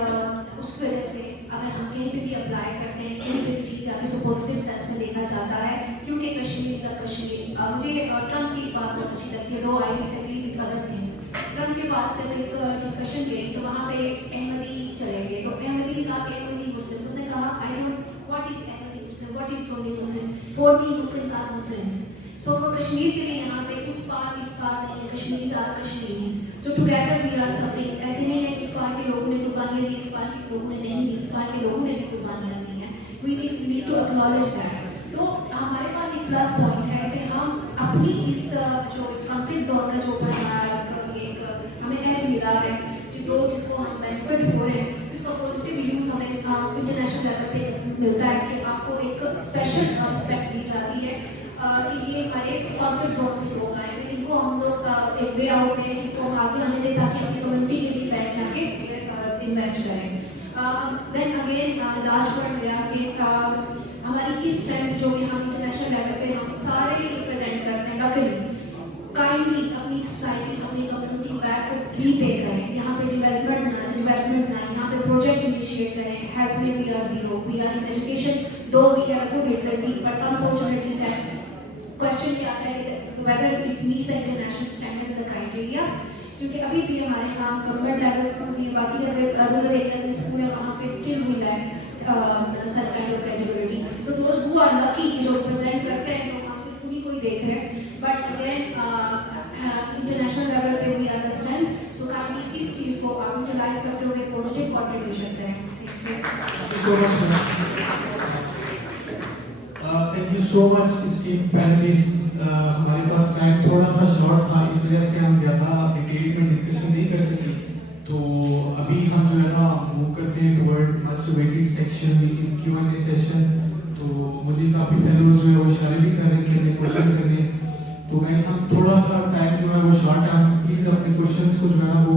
उसकी वजह से अगर हम कहीं पे भी अप्लाई करते हैं, कहीं पे भी चीज़ जाके उसको पॉजिटिव सेंस में देखा जाता है, क्योंकि कश्मीर का कश्मीर। मुझे ट्रम्प की बात बहुत अच्छी लगती है, दो I disagree with other things. Trump के पास जब एक डिस्कशन गई तो वहाँ पे अहमदी चले गए, तो अहमदी ने कहा कि अहमदी मुस्लिम, उसने कहा I don't what is Ahmadi Muslim, what is Sunni Muslim, for me Muslims are Muslims. So वो कश्मीर के लिए यहाँ पे उस पार इस पार नहीं है, कश्मीरीज आर कश्मीरीज, जो टुगेदर वी आर सफरिंग। ऐसे नहीं है कि इस पार के लोगों ने कुर्बानियाँ दी, इस पार के लोगों ने नहीं दी, इस पार के लोगों ने भी कुर्बानियाँ दी हैं। We need to acknowledge that. तो हमारे पास एक प्लस पॉइंट है कि हम अपनी इस जो कॉन्फ्लिक्ट जोन का जो ऊपर हमारा एक हमें एज मिला है जिसको हम बेनिफिट हो रहे हैं, इसका पॉजिटिव यूज़ हमें इंटरनेशनल लेवल पे मिलता है कि आपको एक स्पेशल रिस्पेक्ट दी जाती है कि ये हमारे कॉन्फ्लिक्ट जोन से लोग आए हैं, इनको हम लोग एक वे आउट दें, इनको हम आगे आने दें ताकि अपनी कम्युनिटी के लिए बैठ जाके इन्वेस्ट करें। देन अगेन लास्ट पॉइंट मेरा कि हमारी की स्ट्रेंथ जो कि हम इंटरनेशनल लेवल पे हम सारे रिप्रेजेंट करते हैं, लकीली काइंडली अपनी सोसाइटी अपनी कम्युनिटी बैक को रीपे करें, यहाँ पे डेवलपमेंट्स लाएं, यहाँ पे प्रोजेक्ट इनिशिएट करें। हेल्थ में we are zero, we are in education though we have good literacy, but unfortunately that question ये आता है whether it's meet the international standard the criteria, क्योंकि अभी भी हमारे यहाँ गवर्नमेंट लेवल स्कूल हैं, बाकी अगर रूरल एरियाज में स्कूल है वहाँ पे still we lack such kind of credibility. So those who are lucky जो रिप्रेजेंट करते हैं तो हम सिर्फ उन्हीं को ही देख रहे हैं, बट अगेन इंटरनेशनल लेवल पे वी अंडरस्टैंड, सो काइंडली इस चीज़ को आप यूटिलाइज करते हुए पॉजिटिव कंट्रीब्यूशन करें। Thank you so much steam panelist. हमारे पास टाइम थोड़ा सा शॉर्ट था, इस वजह से हम ज़्यादा डिटेल में डिस्कशन नहीं कर सके, तो अभी हम जो है ना मूव करते हैं toward much weighted section which is Q&A session. तो मुझे काफ़ी फेलोज जो है वो इशारे भी कर रहे हैं कि हमें क्वेश्चन करने, तो गाइस हम थोड़ा सा टाइम जो है वो शॉर्ट है, प्लीज़ अपने क्वेश्चंस को जो है ना वो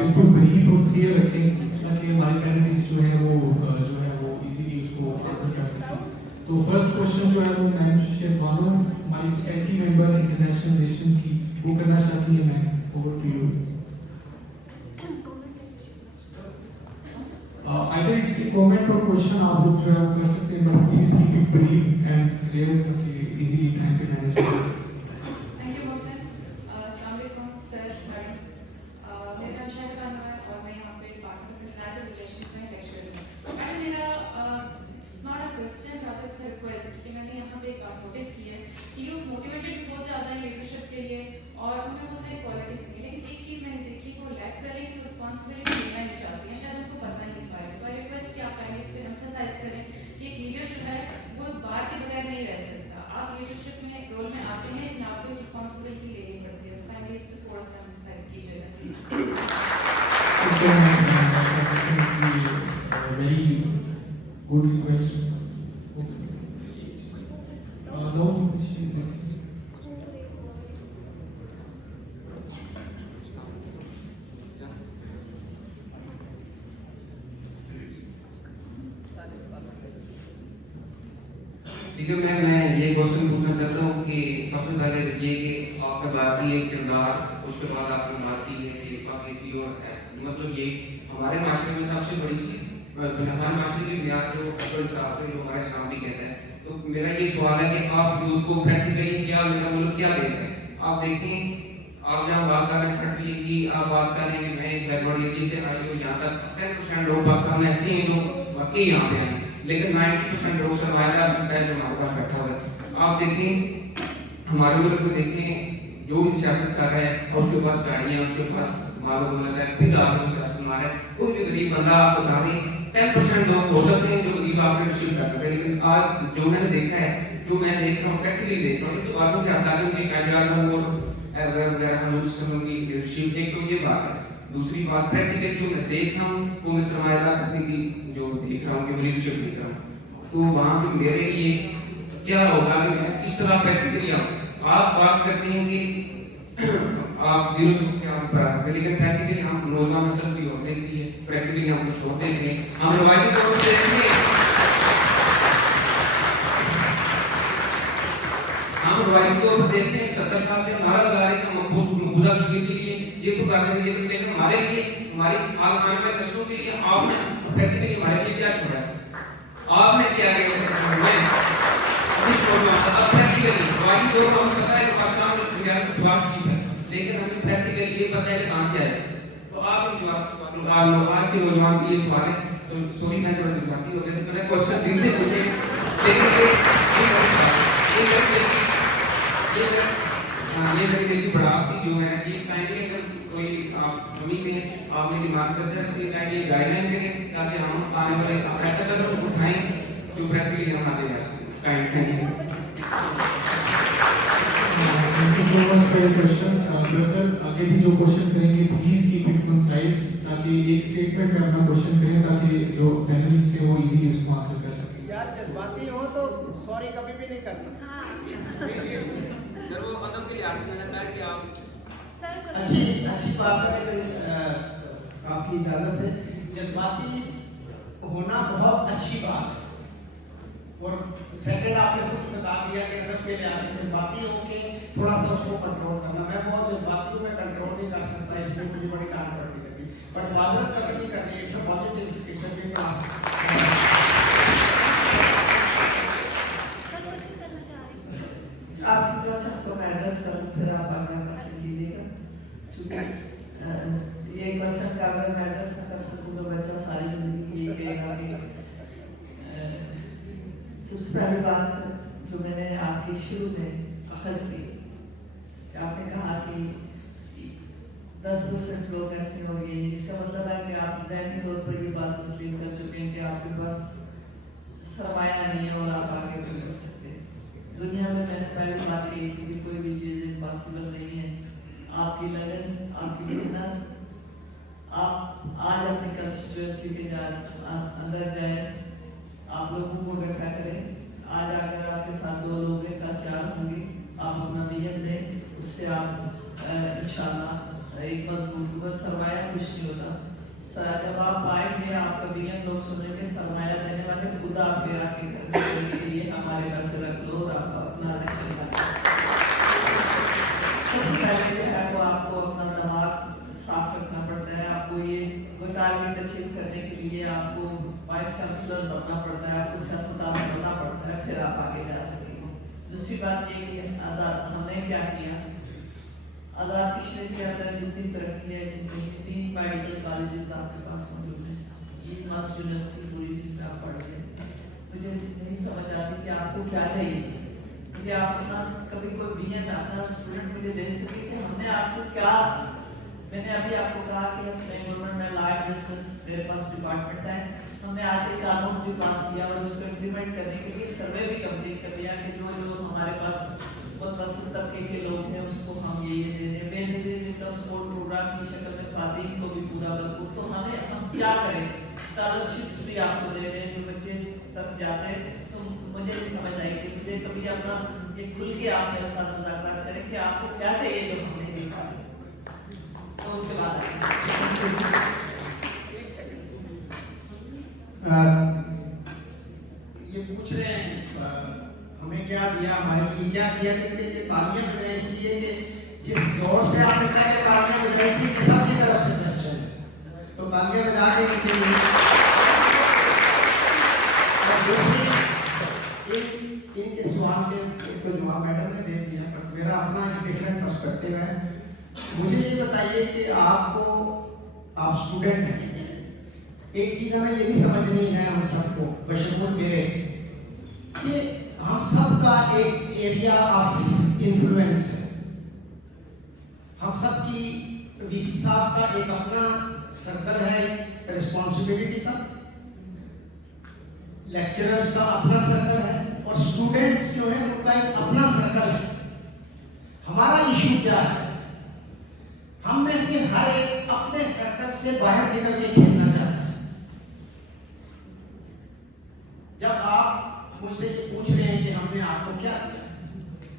बिल्कुल ब्रीफ और क्लियर रखें ताकि हमारे पैनलिस्ट जो है वो इजीली उसको आंसर कर सकें। तो फर्स्ट क्वेश्चन जो है वो मैम शेरबानो हमारी फैकल्टी मेंबर इंटरनेशनल रिलेशंस की वो करना चाहती है। Ma'am over to you. Either it's a comment और क्वेश्चन आप लोग जो है कर सकते हैं, but please keep it brief and clear ताकि इजीली टाइम पे मैनेज हो जाए। Thank you Mohsin. अस्सलाम वालेकुम सर मैडम। मेरा नाम शेरबानो है और मैं यहाँ पे डिपार्टमेंट ऑफ इंटरनेशनल रिलेशंस में लेक्चर हूँ। मैडम मेरा it's not a question rather it's a request कि मैंने यहाँ पे एक बात नोटिस की है कि यूथ मोटिवेटेड भी बहुत ज़्यादा है लीडरशिप के लिए और उनमें बहुत सारी क्वालिटीज नहीं, लेकिन एक चीज़ मैंने देखी वो लैक कर रही है, रिस्पॉन्सिबिलिटी लेना नहीं चाहती है, शायद उनको पता नहीं इस बारे में। तो आई रिक्वेस्ट कि आप काइंडली इस पर एम्फसाइज करें कि एक लीडर जो है वो बाहर के बगैर नहीं रह सकता। आप लीडरशिप में रोल में आते हैं लेकिन आपको रिस्पॉन्सिबिलिटी लेनी पड़ती है, तो काइंडली इस पर थोड़ा सा एम्फसाइज कीजिएगा प्लीज़। Very good request. ठीक है मैं ये क्वेश्चन पूछना चाहता हूँ कि सबसे पहले ये कि आपने बात की है किरदार, उसके बाद आपने बात की है कि पाकिस्तानी और मतलब ये हमारे माशरे में सबसे बड़ी चीज़ हमारे माशरे की बुनियाद जो इंसाफ है, जो हमारा इस्लाम भी कहता है। तो मेरा ये सवाल है कि आप यूथ को प्रैक्टिकली क्या मेरा मुल्क क्या देता है। आप देखें, आप जहाँ बात कर रहे हैं की आप बात कर रहे हैं कि मैं एक बैकवर्ड एरिया से आई हूँ, यहाँ तक 10% लोग पाकिस्तान में ऐसे हैं जो वाकई यहाँ पे हैं, लेकिन 90% लोग सर्वाइवल है जो हमारे पास बैठा हुआ है। आप देखें हमारे मुल्क को देखें, जो भी सियासत कर रहा है उसके पास गाड़ियाँ, उसके पास माल दौलत है, फिर आपको सियासत मारे कोई भी गरीब बंदा आप बता दें 10% लोग हो सकते हैं जो गरीब आपने रिसीव कर सकते हैं, लेकिन आज जो मैंने देखा है, जो मैं देख रहा हूँ प्रैक्टिकली देख रहा हूँ, तो बातों के हत्या उनके कायदात और वगैरह कानून सिस्टम की लीडरशिप, एक तो ये बात है। दूसरी बात प्रैक्टिकली जो मैं देख रहा हूँ वो मैं सरमायादार करने की जो देख रहा हूँ कि लीडरशिप देख रहा हूँ, तो वहाँ पे मेरे लिए क्या होगा कि मैं किस तरह प्रैक्टिकली आऊँ। आप बात करते हैं कि आप जीरो से क्या ऊपर आ सकते हैं, लेकिन प्रैक्टिकली हम रोजगार में सब भी होते हैं कि प्रैक्टिकली हम कुछ होते हैं, हम रवायती तौर पर देखेंगे, हम रवायती तौर पर देखते हैं 70 साल से नारा लगा रहे हैं कि हम मकबूजा कश्मीर के लिए ये तो कर देंगे, लेकिन हमारे लिए हमारी आने वाले नस्लों के लिए आपने प्रैक्टिकली हमारे लिए क्या छोड़ा है, आपने क्या किया है। मैं कुछ बोलना चाहता हूं प्रैक्टिकली रवायती तौर पर हमें पता है कि पाकिस्तान में दुनिया में विश्वास की है, लेकिन हमें प्रैक्टिकली ये पता है कि कहां से आए। तो आप आज के नौजवान के लिए सवाल है, तो सॉरी मैं थोड़ा जज्बाती हो गया, तो मेरा क्वेश्चन दिल से पूछे, लेकिन ये मेरी दिल की बड़ास थी जो मैंने की। काइंडली अगर कोई आप हमी में आप मेरी मार्गदर्शन करती है, काइंडली गाइडलाइन करें ताकि हम आने वाले ऐसा कदम उठाएं जो प्रैक्टिकली हम आगे जा सकें। Thank you. Thank you so much for your question, brother. आगे भी जो क्वेश्चन करेंगे प्लीज कीप इट कंसाइज, ताकि एक स्टेटमेंट में अपना क्वेश्चन करें ताकि जो पैनलिस्ट है वो इजीली उसको आंसर कर सकें। यार जज्बाती हो तो सॉरी कभी भी नहीं करना। सर वो अदब के लिहाज से मैंने कहा कि आप सर अच्छी बात है। आपकी इजाजत से जज्बाती होना बहुत अच्छी बात है। और सेकंड आपने खुद बता दिया कि अदब के लिहाज से जज्बाती होके थोड़ा सा उसको कंट्रोल करना। मैं बहुत जज्बाती हूँ, मैं कंट्रोल नहीं कर सकता, इसलिए मुझे बड़ी डांट पड़ती रहती, बट माजरत कभी नहीं करनी। It's a positive, it's a big class. आपकी क्वेश्चन तो मैं एड्रेस करूँ, फिर आप अगला क्वेश्चन कीजिएगा। चूँकि ये क्वेश्चन का अगर मैं एड्रेस न कर सकूँ तो बच्चा सारी जिंदगी ये कहेगा कि सबसे पहली बात जो मैंने आपकी शुरू में अखज़ की, आपने कहा कि 10% लोग ऐसे होंगे, इसका मतलब है कि आप ज़हनी तौर पर ये बात तस्लीम कर चुके हैं कि आपके पास सरमाया नहीं है और आप आगे भी कर सकते हैं। दुनिया में मैंने पहली बात कही थी कि कोई भी चीज़ इम्पॉसिबल नहीं है। आपकी लगन, आपकी मेहनत, आप आज अपनी कंस्टिट्यूएंसी के अंदर जाए, आप लोगों को इकट्ठा करें। आज अगर आपके साथ 2 लोग हैं, कल 4 होंगे, आप अपना नियत दें, उससे आप इंशाल्लाह एक मजबूत सरमाया कुछ नहीं होता। जब आप आएंगे आपका नियत लोग सुनेंगे, सरमाया देने वाले खुद आपके आके करने के लिए हमारे घर से रख लो और आपका अपना इलेक्शन बना। सबसे पहले जो है वो आपको अपना दिमाग साफ रखना पड़ता है। आपको ये वो टारगेट अचीव करने के लिए आपको वाइस चांसलर बनना पड़ता है, आपको सियासतदान बनना पड़ता है, फिर आप आगे जा सकेंगे। दूसरी बात ये कि आज़ाद हमने क्या किया, आज़ाद पिछले के अंदर जितनी तरक्की है, जितनी मेडिकल कॉलेजेस आपके पास मौजूद हैं, ये मस्ट यूनिवर्सिटी पूरी जिसमें आप पढ़ रहे हैं, मुझे नहीं समझ आती कि आपको क्या चाहिए। मुझे आप अपना कभी कोई विजन अपना स्टूडेंट मुझे दे सके कि हमने आपको क्या। मैंने अभी आपको कहा कि अपने गवर्नमेंट में लॉ बिजनेस मेरे पास डिपार्टमेंट है, हमने आज एक कानून भी पास किया और उसको इम्प्लीमेंट करने के लिए सर्वे भी कंप्लीट कर दिया कि जो जो हमारे पास मुतवस्सित तबके के लोग हैं उसको हम ये दे दें। बेनिफिट स्पोर्ट प्रोग्राम की शक्ल में खातन को भी पूरा भरपूर। तो हम क्या करें, स्कॉलरशिप्स भी आपको दे रहे हैं जो बच्चे तक जाते हैं। तो मुझे नहीं समझ आई कि मुझे कभी अपना ये खुल के आप मेरे साथ मुज़ाकरा करें कि आपको क्या चाहिए जो हमने देखा। तो उसके बाद ये पूछ रहे हैं हमें क्या दिया, हमारे लिए क्या किया। लेकिन ये तालियां बजाएं इसलिए कि जिस जोर से आपने कहा कि तालियां बजाई थी, ये सबकी तरफ से क्वेश्चन है, तो तालियां बजा के इनके सवाल के तो जवाब मैडम ने दे दिया, पर मेरा अपना एक डिफरेंट पर्सपेक्टिव है। मुझे ये बताइए कि आप स्टूडेंट हैं, एक चीज़ हमें ये भी समझनी है हम सबको बशमूल मेरे कि हम सब का एक एरिया ऑफ इन्फ्लुएंस है। हम सब की वीसी साहब का एक अपना सर्कल है रिस्पॉन्सिबिलिटी का, लेक्चरर्स का अपना सर्कल है और स्टूडेंट्स जो है उनका एक अपना सर्कल है। हमारा इशू क्या है, हम में से हर एक अपने सर्कल से बाहर निकल के खेलना चाहता है। जब आप मुझसे ये पूछ रहे हैं कि हमने आपको क्या दिया,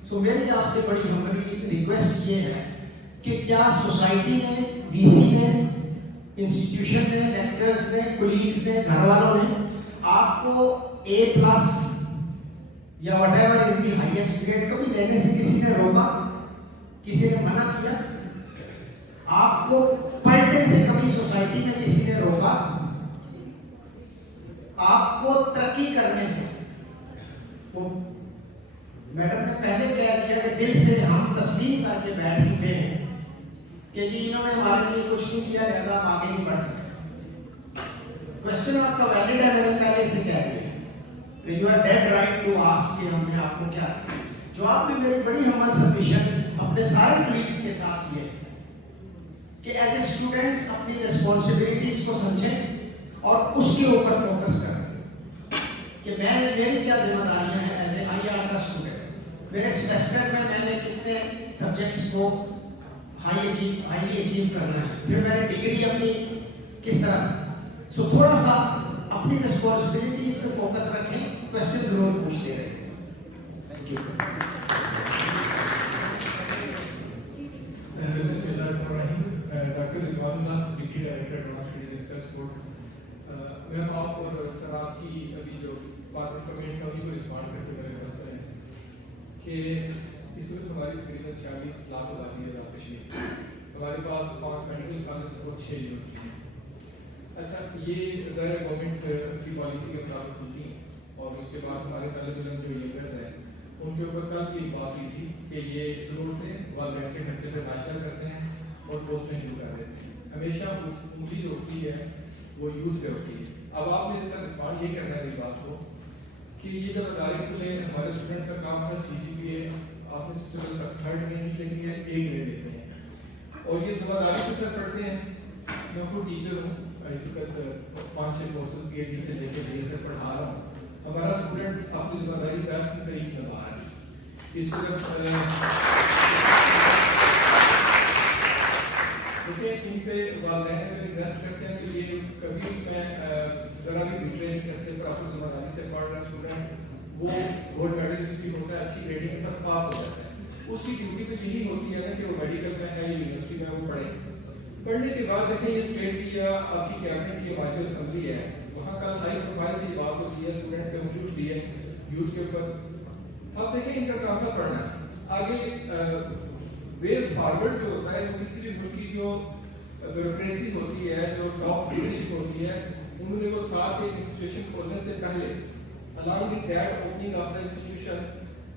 सो मेरी आपसे बड़ी हमारी रिक्वेस्ट ये है कि क्या सोसाइटी ने, वीसी ने, इंस्टीट्यूशन ने, लेक्चरर्स ने, कोलीग्स ने, घर वालों ने आपको A+ या whatever is the highest grade कभी लेने से किसी ने रोका, किसी ने मना किया? आपको पढ़ने से कभी सोसाइटी में किसी ने रोका? आपको तरक्की करने से? वो मैडम ने पहले कह दिया कि दिल से हम तस्लीम करके बैठ चुके हैं कि जी इन्होंने हमारे लिए कुछ नहीं किया, लिहाजा हम आगे नहीं बढ़ सकते। क्वेश्चन आपका वैलिड है, मैंने पहले से कह दिया कि you are dead right to ask कि हमने आपको क्या दिया। जवाब में मेरी बड़ी हम्बल सबमिशन अपने सारे कलीग्स के साथ ये कि एज ए स्टूडेंट्स अपनी रिस्पॉन्सिबिलिटीज को समझें और उसके ऊपर फोकस करें कि मेरी क्या जिम्मेदारियां हैं एज ए IR का स्टूडेंट। मेरे सेमेस्टर में मैंने कितने सब्जेक्ट्स को हाईली अचीव करना है, फिर मैंने डिग्री अपनी किस तरह से, सो थोड़ा सा अपनी रिस्पॉन्सिबिलिटीज पे फोकस रखें, क्वेश्चन जरूर पूछते रहें। Thank you. Doctor Rizwanullah, deputy director advance region research board. Ma'am आप और सर आपकी अभी जो फार्मर कमेंट्स हैं उनको रिस्पॉन्ड करते हुए मेरे पास है कि इस वक्त हमारी तकरीबन 46 लाख आबादी है आज़ाद कश्मीर, हमारे पास 5 मेडिकल कॉलेज और 6 यूनिवर्सिटी हैं। अच्छा, ये ज़ाहिर गवर्नमेंट की पॉलिसी के मुताबिक होती हैं और उसके बाद हमारे तलब इल्म जो यूनिवर्स हैं उनके ऊपर कल भी बात हुई थी कि ये ज़रूरतें वालदैन के खर्चे पर नाश्ता करते हैं और पोस्टें शुरू कर देते हैं। हमेशा उंगली जो होती है वो यूज़ पे होती है। अब आपने इसका रिस्पॉन्ड ये करना है मेरी बात को कि ये जब अदारे खुले, हमारे स्टूडेंट का काम था CGPA, आपने चलो 3rd में नहीं लेनी है, A ग्रेड लेते हैं और ये ज़िम्मेदारी से सर पढ़ते हैं। मैं खुद टीचर हूँ, इस वक्त 5-6 कोर्सेज PhD से लेकर BA से पढ़ा रहा हूँ। हमारा स्टूडेंट अपनी जिम्मेदारी बेस्ट तरीके में बाहर है। इसको देखिए, इन पे वालदैन अगर इन्वेस्ट करते हैं तो ये कभी उसमें ज़रा भी बिट्रे नहीं करते, प्रॉपर जिम्मेदारी से पढ़ रहा स्टूडेंट वो गोल्ड मेडलिस्ट भी होता है, अच्छी ग्रेडिंग के साथ पास हो जाता है। उसकी ड्यूटी तो यही होती है ना कि वो मेडिकल में है, यूनिवर्सिटी में वो पढ़े। पढ़ने के बाद देखें ये स्टेट की या आपकी कैबिनेट की हमारी जो असेंबली है वहाँ कल हाई प्रोफाइल से बात होती है, स्टूडेंट पे उंगली उठती है यूथ के ऊपर। अब देखें इनका काम था पढ़ना, आगे वे फॉरवर्ड जो होता है वो किसी भी मुल्क की जो ब्यूरोक्रेसी होती है, जो टॉप लीडरशिप होती है, उन्होंने वो साथ एक इंस्टीट्यूशन खोलने से पहले along with that opening of the institution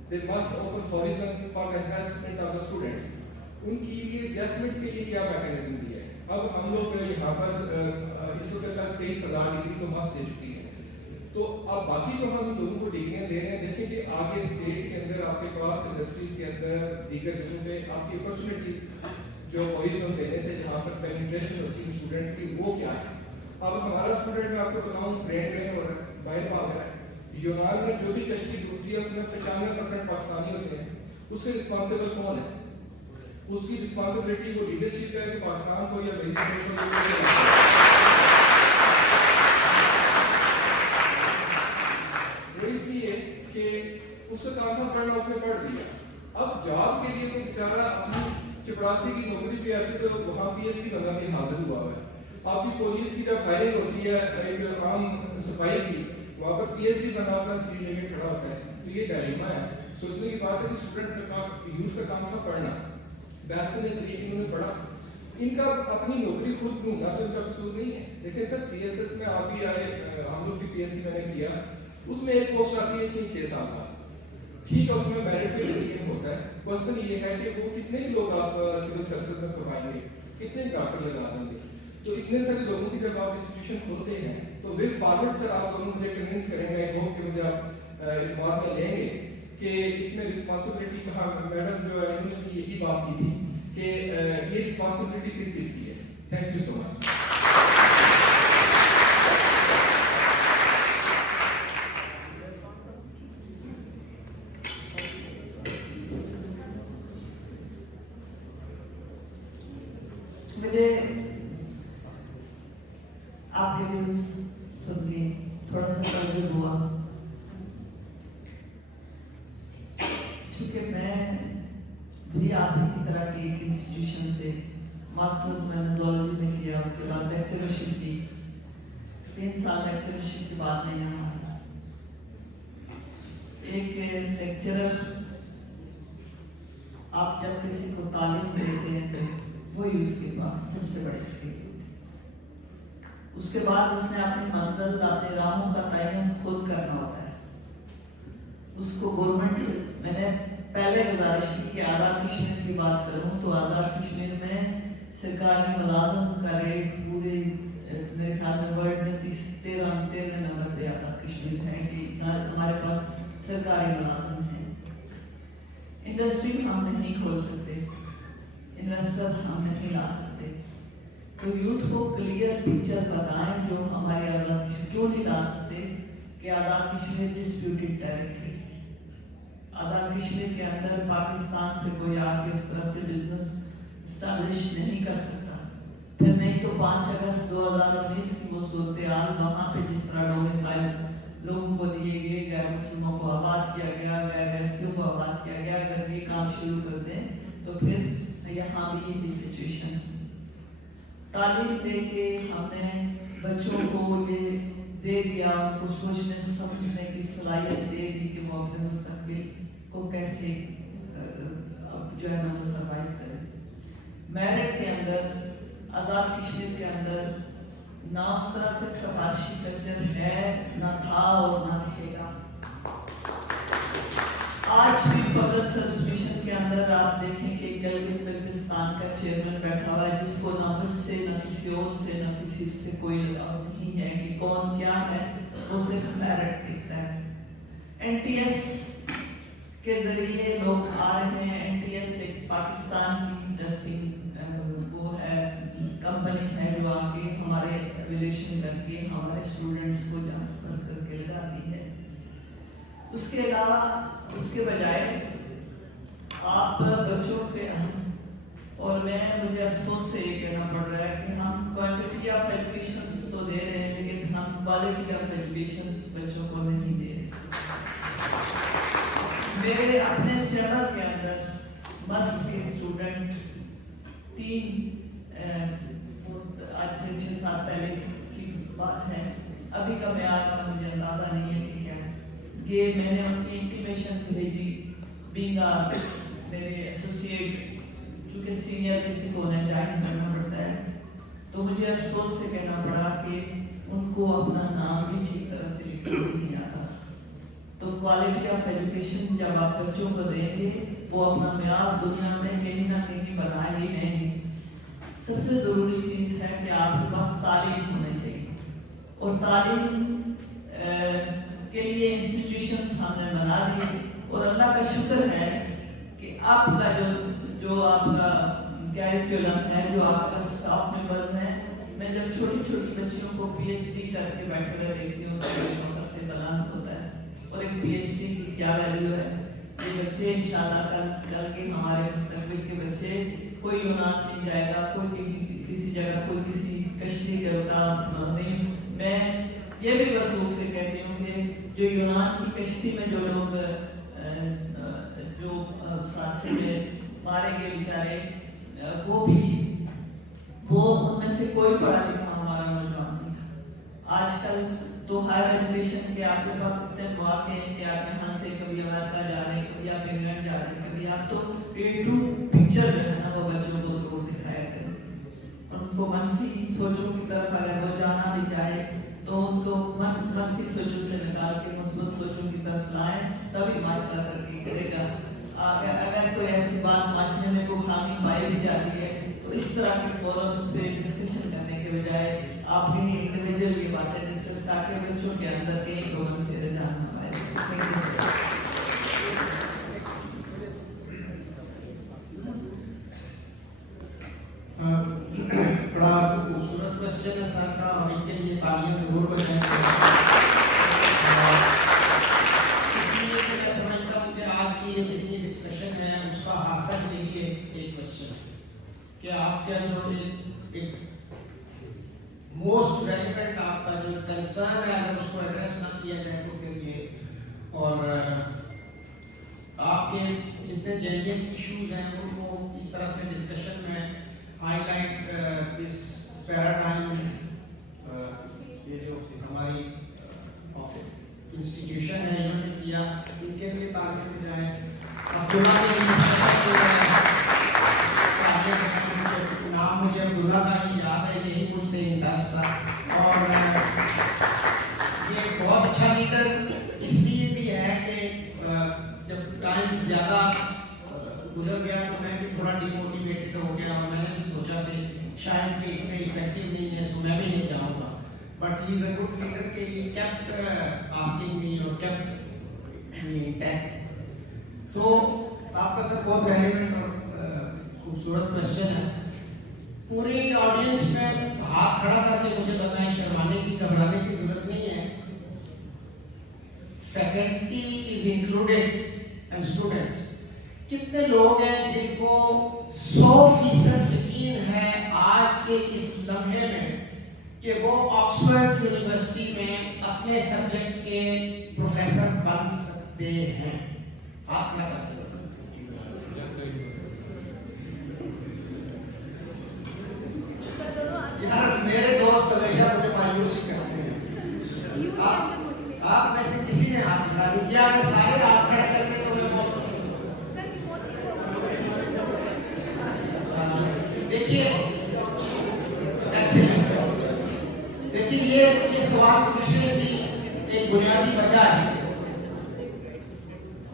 they must open horizon for the enhancement of the students। उनकी लिए एडजस्टमेंट के लिए क्या मैकेनिज्म दिया है। अब हम लोग यहाँ पर इस वक्त तक 23,000 डिग्री तो मस्त दे चुकी है, तो अब बाकी तो हम लोगों को डिग्रियाँ दे रहे हैं। देखिए कि आगे स्टेट के अंदर आपके पास इंडस्ट्रीज के अंदर दीगर जगहों पे आपकी अपॉर्चुनिटीज जो हॉरिजॉन देने थे जहाँ पर पेनिट्रेशन होती है स्टूडेंट्स की, वो क्या है। अब हमारा स्टूडेंट मैं आपको बताऊँ ब्रेन ड्रेन हो रहा है, बाहर भाग रहा है। यूनान में जो भी कश्ती डूबती है उसमें 95% पाकिस्तानी होते हैं, उसके रिस्पॉन्सिबल कौन है? उसकी रिस्पॉन्सिबिलिटी वो लीडरशिप है कि पाकिस्तान को या मेरी स्टेट को, वो इसलिए कि उसका काम था पढ़ना, उसने पढ़ लिया। अब जॉब के लिए वो बेचारा अपनी चपरासी की नौकरी पे आती तो वहाँ PhD बंदा भी हाजिर हुआ है। आपकी पुलिस की जब फायरिंग होती है एक आम सिपाही की, वहाँ पर PhD बना अपना सीट लेके खड़ा होता है। तो ये डायलेमा है। सोचने की बात है कि स्टूडेंट का काम, यूथ का काम था पढ़ना, वैसे तरीके इन्होंने पढ़ा, इनका अपनी नौकरी खुद ढूंढना तो इनका कसूर नहीं है। देखिए सर CSS में आप भी आए, हम लोग भी PSC मैंने किया, उसमें एक पोस्ट आती है कि 6 साल का, ठीक है, उसमें मेरिट पे डिसीजन होता है। क्वेश्चन ये है कि वो कितने लोग आप सिविल सर्विसेज में करवाएंगे, कितने डॉक्टर लगा देंगे। तो इतने सारे लोगों की जब आप इंस्टीट्यूशन खोलते हैं तो वे फॉरवर्ड सर आप लोगों मुझे कन्विंस करेंगे, आई होप कि मुझे आप इतमाद में लेंगे कि इसमें रिस्पॉन्सिबिलिटी कहाँ, मैडम जो है इन्होंने यही बात की थी कि ये रिस्पॉन्सिबिलिटी फिर किसकी है। Thank you so much. मुझे आपके व्यूज सुन के थोड़ा सा तजुर्बा हुआ, चूँकि मैं भी आप ही की तरह की एक इंस्टीट्यूशन से मास्टर्स मैंने ज़ूलॉजी में किया, उसके बाद लेक्चरशिप की, 3 साल लेक्चरशिप के बाद मैं यहाँ आया। एक लेक्चरर आप जब किसी को तालीम देते हैं तो वही उसके पास सबसे बड़ी स्किल होती है। उसके बाद उसने अपनी मंजिल, अपनी राहों का तयन खुद करना होता है। उसको गवर्नमेंट, मैंने पहले गुजारिश की कि आज़ाद कश्मीर की बात करूं तो आज़ाद कश्मीर में सरकारी मुलाजम का रेट पूरे मेरे ख्याल में वर्ल्ड में 13 नंबर पे आज़ाद कश्मीर है कि हमारे पास सरकारी मुलाजम हैं। इंडस्ट्री हम नहीं खोल सकते, इन्वेस्टर हम नहीं ला सकते, तो यूथ को क्लियर पिक्चर बताएं जो हमारी आज़ाद कश्मीर क्यों नहीं ला सकते कि आज़ाद कश्मीर डिस्प्यूटेड टेरिटरी है। आज़ाद कश्मीर के अंदर पाकिस्तान से कोई आके उस तरह से बिजनेस इस्टेब्लिश नहीं कर सकता। फिर नहीं तो 5 अगस्त 2019 की वो सूरत-ए-हाल वहाँ पे जिस तरह डोमिसाइल लोगों को दिए गए, गैर मुस्लिमों को आबाद किया गया, गैर गृहस्थियों को आबाद किया गया, अगर ये काम शुरू कर दें तो फिर यहाँ भी यही सिचुएशन है। तालीम दे के हमने बच्चों को ये दे दिया, उनको सोचने समझने की सलाहियत दे दी कि वो अपने मुस्तकबिल को कैसे जो है ना वो सर्वाइव करें। मेरिट के अंदर, आज़ाद कश्मीर के अंदर ना उस तरह से सिफारिशी कल्चर है, ना था और ना रहेगा। आज भी पब्लिक सर्विस मिशन के अंदर आप देखें कि गिलगित बल्तिस्तान का चेयरमैन बैठा हुआ है जिसको ना मुझसे ना किसी और से ना किसी से कोई लगाव नहीं है कि कौन क्या है, वो सिर्फ मेरिट देखता है। NTS के जरिए लोग आ रहे हैं। NTS एक पाकिस्तान की टेस्टिंग वो है, कंपनी है जो आके हमारे एवेल्यूएशन करके हमारे स्टूडेंट्स को जांच करके लगाती है। उसके अलावा उसके बजाय आप बच्चों के और मुझे अफसोस से ये कहना पड़ रहा है कि हम क्वांटिटी ऑफ एजुकेशन तो दे रहे हैं लेकिन हम क्वालिटी ऑफ एजुकेशन बच्चों को नहीं दे रहे। मेरे अपने चैनल के अंदर मस्ट के स्टूडेंट 3 आज से 6 साल पहले की बात है, अभी का म्यार का मुझे अंदाजा नहीं है कि क्या है। ये मैंने उनकी इंटीमेशन भेजी बीइंग मेरे एसोसिएट, चूँकि सीनियर किसी को उन्हें ज्वाइन करना पड़ता है, तो मुझे अफसोस से कहना पड़ा कि उनको अपना नाम भी ठीक तरह से लिखना नहीं आता। तो क्वालिटी ऑफ एजुकेशन जब आप बच्चों को देंगे वो अपना म्यार दुनिया में कहीं ना कहीं बना ही नहीं। सबसे ज़रूरी चीज़ है कि आपके पास तालीम होनी चाहिए और तालीम के लिए इंस्टीट्यूशंस हमने बना दिए और अल्लाह का शुक्र है कि आपका जो आपका कैरिकुलम है, जो आपका स्टाफ मेंबर्स हैं, मैं जब छोटी छोटी बच्चियों को PhD करके बैठे हुए देखती हूँ तो से बुलंद होता है। और एक PhD की क्या वैल्यू है, ये बच्चे इंशाल्लाह कल के हमारे मुस्तकबिल के बच्चे, कोई यूनान नहीं जाएगा, कोई किसी जगह कोई किसी कश्ती का नहीं। मैं ये भी वसूख से कहती हूँ कि जो यूनान की कश्ती में जो लोग जो हादसे में मारे गए बेचारे, वो उनमें से कोई पढ़ा लिखा हमारा नौजवान नहीं था। आजकल तो हायर एजुकेशन के आपके पास इतने मौके हैं कि आप यहाँ से कभी अमेरिका जा रहे हैं, कभी आप इंग्लैंड जा रहे हैं, कभी आप तो A2 पिक्चर जो है ना वो बच्चों को जरूर दिखाया करें। उनको मनफी सोचों की तरफ अगर वो जाना भी चाहे तो उनको मनफी सोचों से निकाल के मुस्बत सोचों की तरफ लाएं, तभी माशरा तरक्की करेगा। अगर कोई ऐसी बात माशरे में कोई खामी पाई भी जाती है तो इस तरह के फोरम्स पे डिस्कशन करने के बजाय आप कहीं इंडिविजुअल ये बातें डिस्कस ताकि बच्चों के अंदर कहीं कौन से रुझान आए। Thank you sir. बड़ा खूबसूरत क्वेश्चन है सर का और इनके लिए तालियां जरूर बजाएं। इसलिए कि मैं समझता हूँ कि आज की ये जितनी डिस्कशन है उसका हासिल यही है एक क्वेश्चन कि आपका जो एक मोस्ट रेलिवेंट आपका जो कंसर्न है अगर उसको एड्रेस ना किया जाए तो फिर ये, और आपके जितने जेन्युइन इश्यूज हैं उनको इस तरह से डिस्कशन में हाईलाइट इस पैराडाइम ये जो हमारी इंस्टीट्यूशन है इन्होंने किया, इनके लिए तालियां बजाएं। अब्दुल्ला नाम मुझे अब्दुल्ला का ही याद है, यही मुझसे इंटच था और ये बहुत अच्छा लीडर इसलिए भी है कि जब टाइम ज़्यादा गुजर गया तो मैं भी थोड़ा डिमोटिवेटेड हो गया और मैंने भी सोचा कि शायद ये इतने इफेक्टिव नहीं है सो मैं भी नहीं चाहूँगा, but he is a good leader कि ही केप्ट आस्किंग मी और केप्ट मी इंटैक्ट। तो आपका सर बहुत रेलेवेंट और खूबसूरत क्वेश्चन है। पूरी ऑडियंस में हाथ खड़ा करके मुझे बताएं, शर्माने की घबराने की जरूरत नहीं है। Faculty is included and students, कितने लोग हैं जिनको 100% یقین ہے آج کے اس لمحے میں کہ وہ آکسفورڈ یونیورسٹی میں اپنے سبجیکٹ کے پروفیسر بن سکتے ہیں. ہاتھ نہ کرتے یار میرے دوست ہمیشہ مجھے مایوسی کرتے ہیں. آپ میں سے کسی نے ہاتھ اٹھا دیا، اگر سارے ہاتھ کھڑے کرتے تو میں بہت خوش ہوں. دیکھیے دیکھیے یہ سوال پوچھنے کی ایک بنیادی وجہ ہے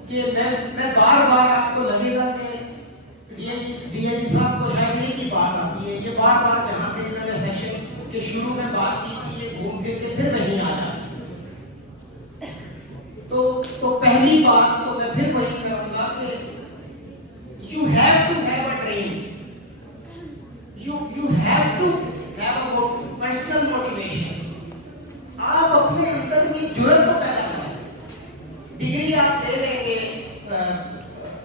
کہ میں بار بار آپ کو لگے گا کہ ڈی اے جی صاحب کو شاید ایک ہی بات آتی ہے. یہ بار بار جہاں سے انہوں نے سیشن کے شروع میں بات کی تھی یہ گھوم پھر کے پھر وہیں آیا. تو پہلی بات تو میں پھر وہی کروں گا کہ you have to have a dream. You have to have a personal motivation. آپ اپنے اندر کی جرأت تو پیدا کریں. ڈگری آپ لے لیں گے.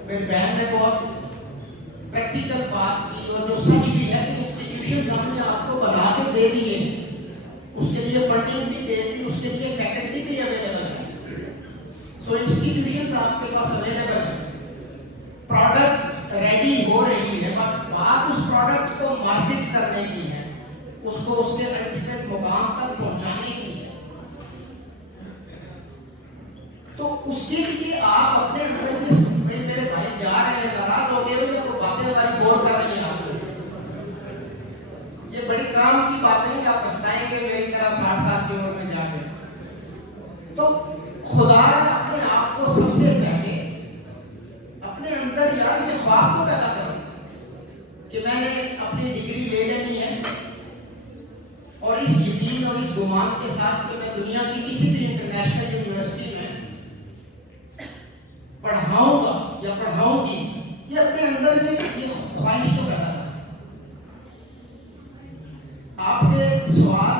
میری بہن نے بہت پریکٹیکل بات کی اور جو سچ بھی ہے کہ انسٹیٹیوشنز ہم نے آپ کو بنا کے دے دیے، اس کے لیے فنڈنگ بھی دے دی، اس کے لیے فیکلٹی بھی اویلیبل ہے. سو انسٹیٹیوشنز آپ کے پاس اویلیبل ہے. پروڈکٹ ریڈی ہو رہی ہے، بات اس پروڈکٹ کو مارکیٹ کرنے کی ہے، اس کو اس کے الٹیمیٹ مقام تک پہنچانے کی ہے. تو اس کے لیے آپ اپنے اندر میرے بھائی جا رہے ہیں ناراض ہو گئے یا وہ باتیں ہماری بور کر رہی ہیں آپ کو. یہ بڑی کام کی باتیں ہیں، آپ پچھتائیں گے میری طرح 60 سال کی عمر میں جا کے. تو خدا نے اپنے آپ کو سب سے پہلے اپنے اندر یار یہ خواب تو پیدا کرو کہ میں نے اپنی ڈگری لے لینی ہے اور اس یقین اور اس گمان کے ساتھ کہ میں دنیا کی کسی بھی انٹرنیشنل یونیورسٹی میں پڑھاؤں گا یا پڑھاؤں گی. یہ اپنے اندر یہ خواہش تو پیدا کریں. آپ کے سوال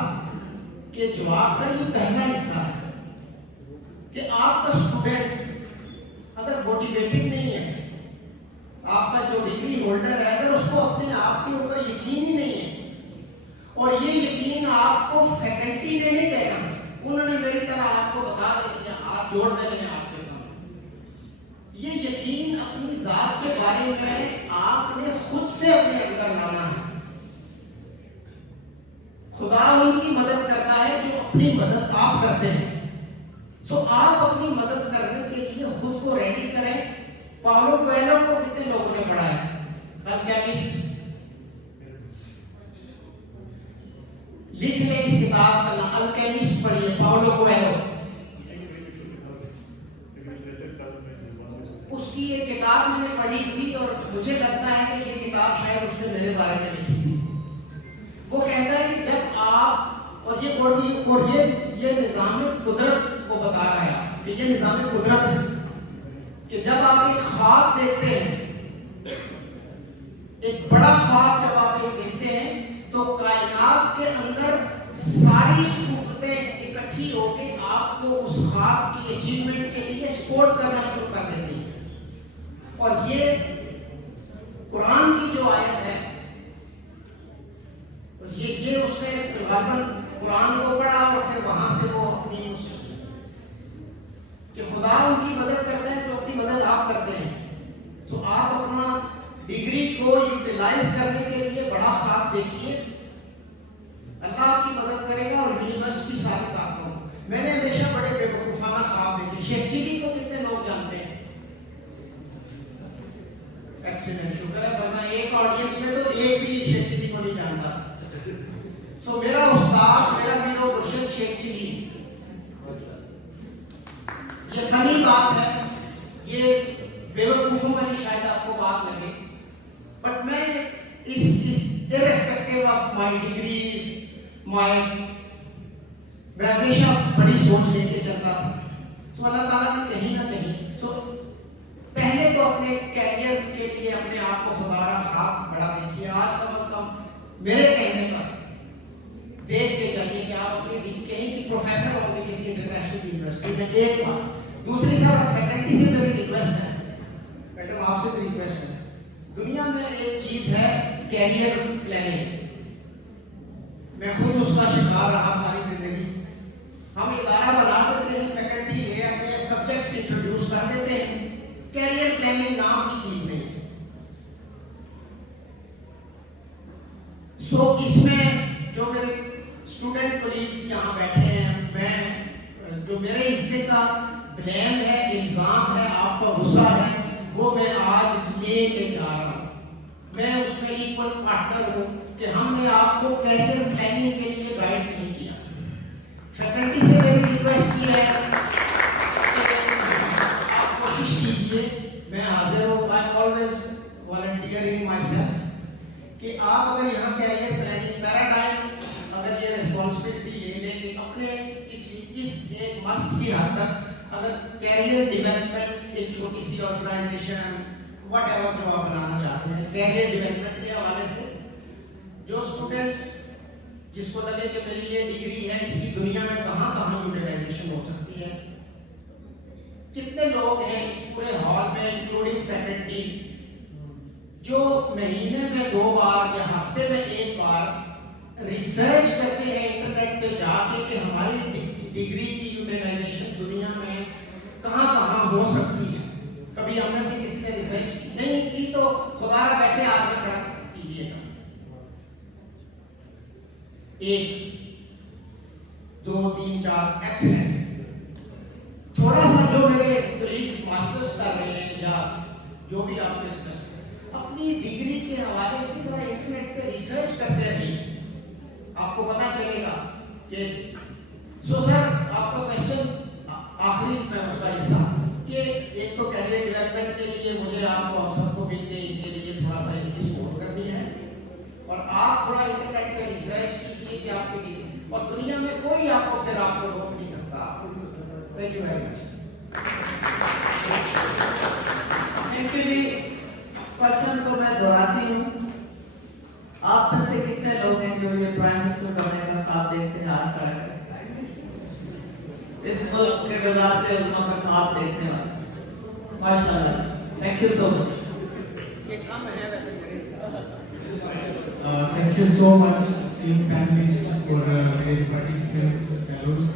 کے جواب کا یہ پہلا حصہ ہے کہ آپ کا اسٹوڈنٹ اگر موٹیویٹڈ نہیں ہے، آپ کا جو ڈگری ہولڈر ہے اگر اس کو اپنے آپ کے اوپر یقین ہی نہیں ہے، اور یہ یقین آپ کو فیکلٹی نے نہیں دینا، انہوں نے میری طرح آپ کو بتا دیا ہاتھ جوڑ دینے ہیں آپ کے سامنے. یہ یقین اپنی ذات کے بارے میں آپ نے خود سے اپنے اندر لانا ہے. خدا ان کی مدد کرتا ہے جو اپنی مدد آپ کرتے ہیں. سو آپ اپنی مدد کرنے کے لیے خود کو ریڈی کریں. پاولو کویلو کو کتنے لوگوں نے پڑھا ہے؟ الکیمسٹ. لکھ لیں اس کتاب کا نام الکیمسٹ پڑھیے، پاولو کویلو. اس کی یہ کتاب میں نے پڑھی تھی اور مجھے لگتا ہے کہ یہ کتاب شاید اس نے میرے بارے میں لکھی تھی. وہ کہتا ہے کہ جب آپ اور یہ نظام قدرت کو بتا رہا ہے کہ یہ نظام قدرت ہے کہ جب آپ ایک خواب دیکھتے ہیں، ایک بڑا خواب جب آپ ایک دیکھتے ہیں تو کائنات کے اندر ساری قوتیں اکٹھی ہو کے آپ کو اس خواب کی اچیومنٹ کے لیے سپورٹ کرنا شروع کر دیتی ہے. اور یہ قرآن کی جو آیت ہے، یہ اس نے غالباً قرآن کو پڑھا اور پھر وہاں سے وہ اپنی کہ خدا ان کی مدد کرتے ہیں جو اپنی مدد آپ کرتے ہیں. تو آپ اپنا ڈگری کو یوٹیلائز کرنے کے لیے بڑا خواب دیکھیے، اللہ آپ کی مدد کرے گا اور یونیورسٹی ثابت آپ کو. میں نے ہمیشہ بڑے بے وقوفانہ خواب دیکھے. شیخ کو کتنے لوگ جانتے ہیں؟ ایکسیلنٹ، شکر ہے، ورنہ ایک آڈینس میں تو ایک بھی شیخ چلی کو نہیں جانتا. سو میرا استاد، میرا پیر و مرشد شیخ چلی. یہ فنی بات ہے، یہ بے وقوفوں والی شاید آپ کو بات لگے، بٹ میں اس irrespective of my degrees, میں ہمیشہ بڑی سوچ لے کے چلتا تھا. سو اللہ تعالیٰ نے کہیں نہ کہیں پہلے تو اپنے کیریئر کے لیے اپنے آپ کو خدا را خواب بڑا دیکھیے. آج کم از کم میرے کہنے پر دیکھ کے چلیے کہ آپ اپنی کہیں کہ پروفیسر ہوں گے کسی انٹرنیشنل یونیورسٹی میں. ایک بات. دوسری سر فیکلٹی سے میری ریکویسٹ ہے، میڈم آپ سے بھی ریکویسٹ ہے، دنیا میں ایک چیز ہے کیریئر پلاننگ. میں خود اس کا شکار رہا ساری زندگی. ہم ادارہ بنا دیتے ہیں, فیکلٹی لے آتے ہیں, سبجیکٹس انٹروڈیوس کر دیتے ہیں, کیریئر پلاننگ نام کی چیز نہیں ہے. سو اس میں جو میرے اسٹوڈنٹ کولیگس یہاں بیٹھے ہیں, میں جو میرے حصے کا بلیم ہے, الزام ہے, آپ کا غصہ ہے, وہ میں آج لے کے جا رہا ہوں. میں اس میں ایکول پارٹنر ہوں کہ ہم نے آپ کو کیریئر پلاننگ کے لیے گائیڈ نہیں کیا. فیکلٹی سے میری ریکویسٹ کی ہے کہ آپ کوشش کیجیے, میں حاضر ہوں, I am always volunteering my self, کہ آپ اگر یہاں کیریئر پلاننگ پیراڈائم اگر یہ ریسپانسبلٹی لے لیں کہ اپنے اس ایک مسٹ کی حد تک اگر کیریئر ڈیولپمنٹ ایک چھوٹی سی آرگنائزیشن واٹ ایور جو آپ بنانا چاہتے ہیں, کیریئر ڈیولپمنٹ کے حوالے سے جو اسٹوڈنٹس جس کو لگے کہ میری یہ ڈگری ہے اس کی دنیا میں کہاں کہاں یوٹیلائزیشن ہو سکتی ہے. کتنے لوگ ہیں اس پورے ہال میں انکلوڈنگ فیکلٹی جو مہینے میں 2 بار یا ہفتے میں 1 بار ریسرچ کرتے ہیں انٹرنیٹ پہ جا کے کہ ہماری ڈگری کی یوٹیلائزیشن دنیا میں کہاں کہاں ہو سکتی ہے. کبھی ہم میں سے کسی نے ریسرچ نہیں کی تو خدا را ویسے آگے کھڑا کیجیے گا. 1 2 3 4 ایکسلنٹ. تھوڑا سا جو میرے کولیگس ماسٹرز کر رہے ہیں یا جو بھی آپ ڈسکس اپنی ڈگری کے حوالے سے ذرا انٹرنیٹ پہ ریسرچ کرتے رہیے, آپ کو پتا چلے گا کہ سر آپ کا کوشچن آخری میں اس کا حصہ کہ ایک تو کیریئر ڈیولپمنٹ کے لیے مجھے آپ کو سب کو مل کے ان کے لیے تھوڑا سا ان کی سپورٹ کرنی ہے, اور آپ تھوڑا انٹرنیٹ پہ ریسرچ کیجیے کہ آپ کی ڈگری, اور دنیا میں کوئی آپ کو پھر آپ کو روک نہیں سکتا. Thank you very much. Thank you جی. کوشچن کو میں دہراتی ہوں, آپ میں سے کتنے لوگ ہیں جو یہ پرائم منسٹر بننے کا خواب دیکھتے ہیں؟ ہاتھ کھڑا کریں. اس ملک کے گزارتے عظمہ کا خواب دیکھنے والے, ماشاء اللہ. Thank you so much. Thank you so much esteemed panelists for मेरे participants fellows.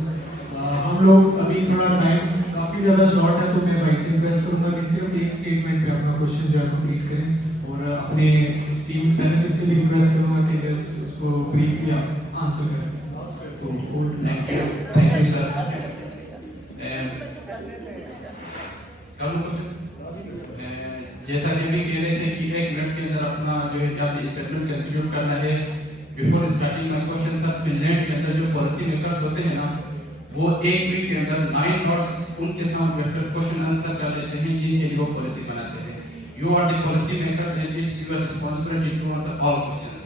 हम लोग अभी थोड़ा टाइम काफ़ी ज़्यादा शॉर्ट है, तो मैं भाई से रिक्वेस्ट करूँगा कि सिर्फ एक स्टेटमेंट पे अपना क्वेश्चन जो है कंप्लीट करें, और अपने esteemed panelists से भी रिक्वेस्ट करूँगा कि जस्ट उसको ब्रीफली आप आंसर करें. तो थैंक यू सर. जैसा कि भी कह रहे थे कि 1 मिनट के अंदर अपना जो है क्या स्टेटमेंट कंक्लूड करना है. Before starting my question sir, Finland के अंदर जो पॉलिसी मेकर्स होते हैं ना, वो 1 वीक के अंदर 9 आवर्स उनके साथ बैठकर क्वेश्चन आंसर कर लेते हैं जिनके लिए वो पॉलिसी बनाते हैं. You are the policy makers and it's your responsibility to answer all questions.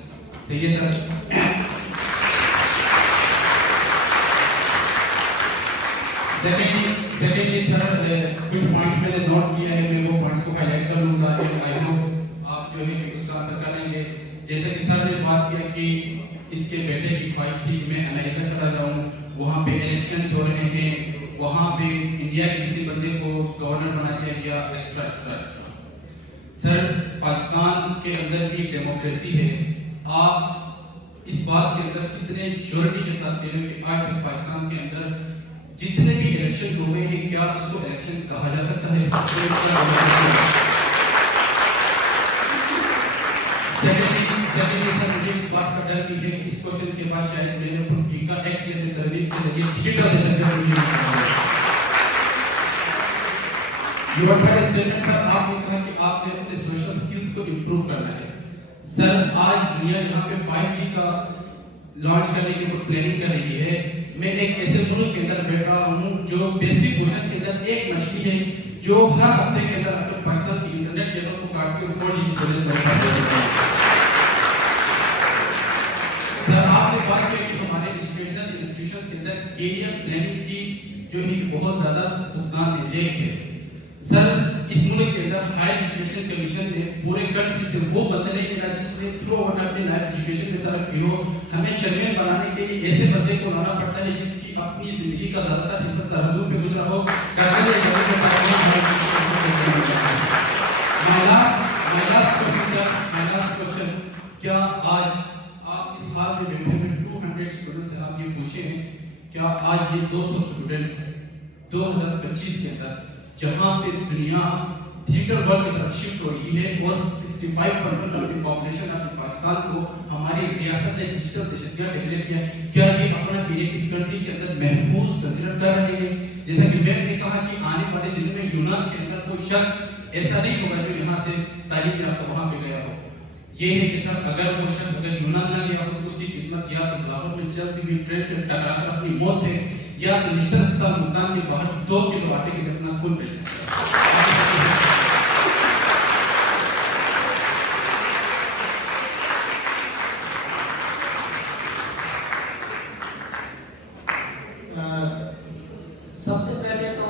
सही है सर? सेकेंडली सर, कुछ पॉइंट्स मैंने नोट किया है, मैं वो पॉइंट्स को हाईलाइट कर लूंगा एंड आई होप आप जो है कि उसका आंसर कर लेंगे. जैसे कि सर ने बात किया कि इसके बेटे की ख्वाहिश थी कि मैं अमेरिका चला जाऊं, वहाँ पे इलेक्शंस हो रहे हैं, वहाँ पे इंडिया के किसी बंदे को गवर्नर बना दिया गया, extra extra extra. Sir, Pakistan के अंदर भी डेमोक्रेसी है. आप इस बात के अंदर कितने श्योरिटी के साथ कह रहे हो कि आज तक पाकिस्तान के अंदर जितने भी इलेक्शन हुए हैं, क्या उसको इलेक्शन कहा जा सकता है? सेकेंडली सर, मुझे इस बात का डर भी है कि इस क्वेश्चन के बाद शायद मैंने पीका एक्ट जैसे तरमीम के जरिए डिजिटलाइजेशन के योर फर्स्ट स्टेटमेंट सर, आपने कहा कि आपने अपने सोशल स्किल्स को इंप्रूव करना है. सर, आज दुनिया जहाँ पे 5G का लॉन्च करने की प्लानिंग कर रही है, मैं एक ऐसे मुल्क के अंदर बैठ रहा हूँ जो पेसिफिक ओशन के अंदर एक मछली है जो हर हफ्ते के अंदर अपने पाकिस्तान की इंटरनेट केबल को काट के 4G की सर्विस बढ़ा देती है. सर, आपने बात की कि हमारे एजुकेशनल इंस्टीट्यूशंस के अंदर कैरियर प्लानिंग की जो है बहुत ज़्यादा भुगतान है, लेक है. सर, इस मुल्क के अंदर हायर एजुकेशन कमीशन ने पूरे कंट्री से वो बंदा नहीं मिला जिसने थ्रू आउट अपनी लाइफ एजुकेशन के साथ की हो. हमें चैंपियन बनाने के लिए ऐसे बंदे को लाना पड़ता है जिसकी अपनी जिंदगी का ज्यादातर हिस्सा सरहदों पे गुजरा हो. My last question بیٹھے ہوئے 200 اسٹوڈنٹس سے آپ یہ پوچھیں کیا آج یہ 200 اسٹوڈنٹس 2025 کے اندر جہاں پہ دنیا ڈیجیٹل ورلڈ کی طرف شفٹ ہو رہی ہے اور 65% of the population of Pakistan کو ہماری ریاست نے ڈیجیٹل دہشت گرد ڈکلیئر کیا، کیا یہ اپنا ایریا اس کنٹری کے اندر محفوظ کنسیڈر کر رہے ہیں؟ جیسا کہ میں نے کہا کہ آنے والے دنوں میں یونان کے اندر کوئی شخص ایسا نہیں ہوگا جو یہاں سے تعلیم یافتہ وہاں پہ گیا ہو. یہ ہے کہ سر اگر وہ شخص اگر یونان نہ گیا ہو تو اس کی قسمت یا تو لاہور میں چلتی ہوئی ٹرین سے ٹکرا کر اپنی موت ہے، یا تو نشتر ملتان کے باہر 2 کلو آٹے کے لیے اپنا خون مل جائے. سب سے پہلے تو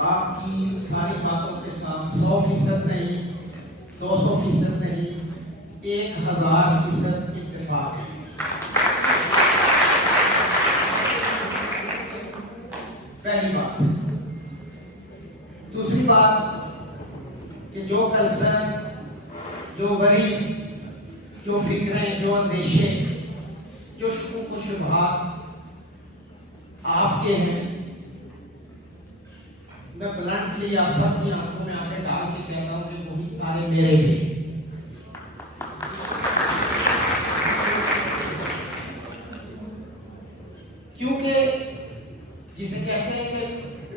آپ کی ساری باتوں کے ساتھ 100% نہیں، 200% نہیں، 1000% اتفاق ہے. پہلی بات. دوسری بات کہ جو کنسرنز، جو وریز، جو فکریں، جو اندیشے، جو شکوک و شبہات آپ کے ہیں، میں بلنٹلی آپ سب کی آنکھوں میں آنکھیں ڈال کے کہتا ہوں کہ وہی سارے میرے بھی. کیونکہ جسے کہتے ہیں کہ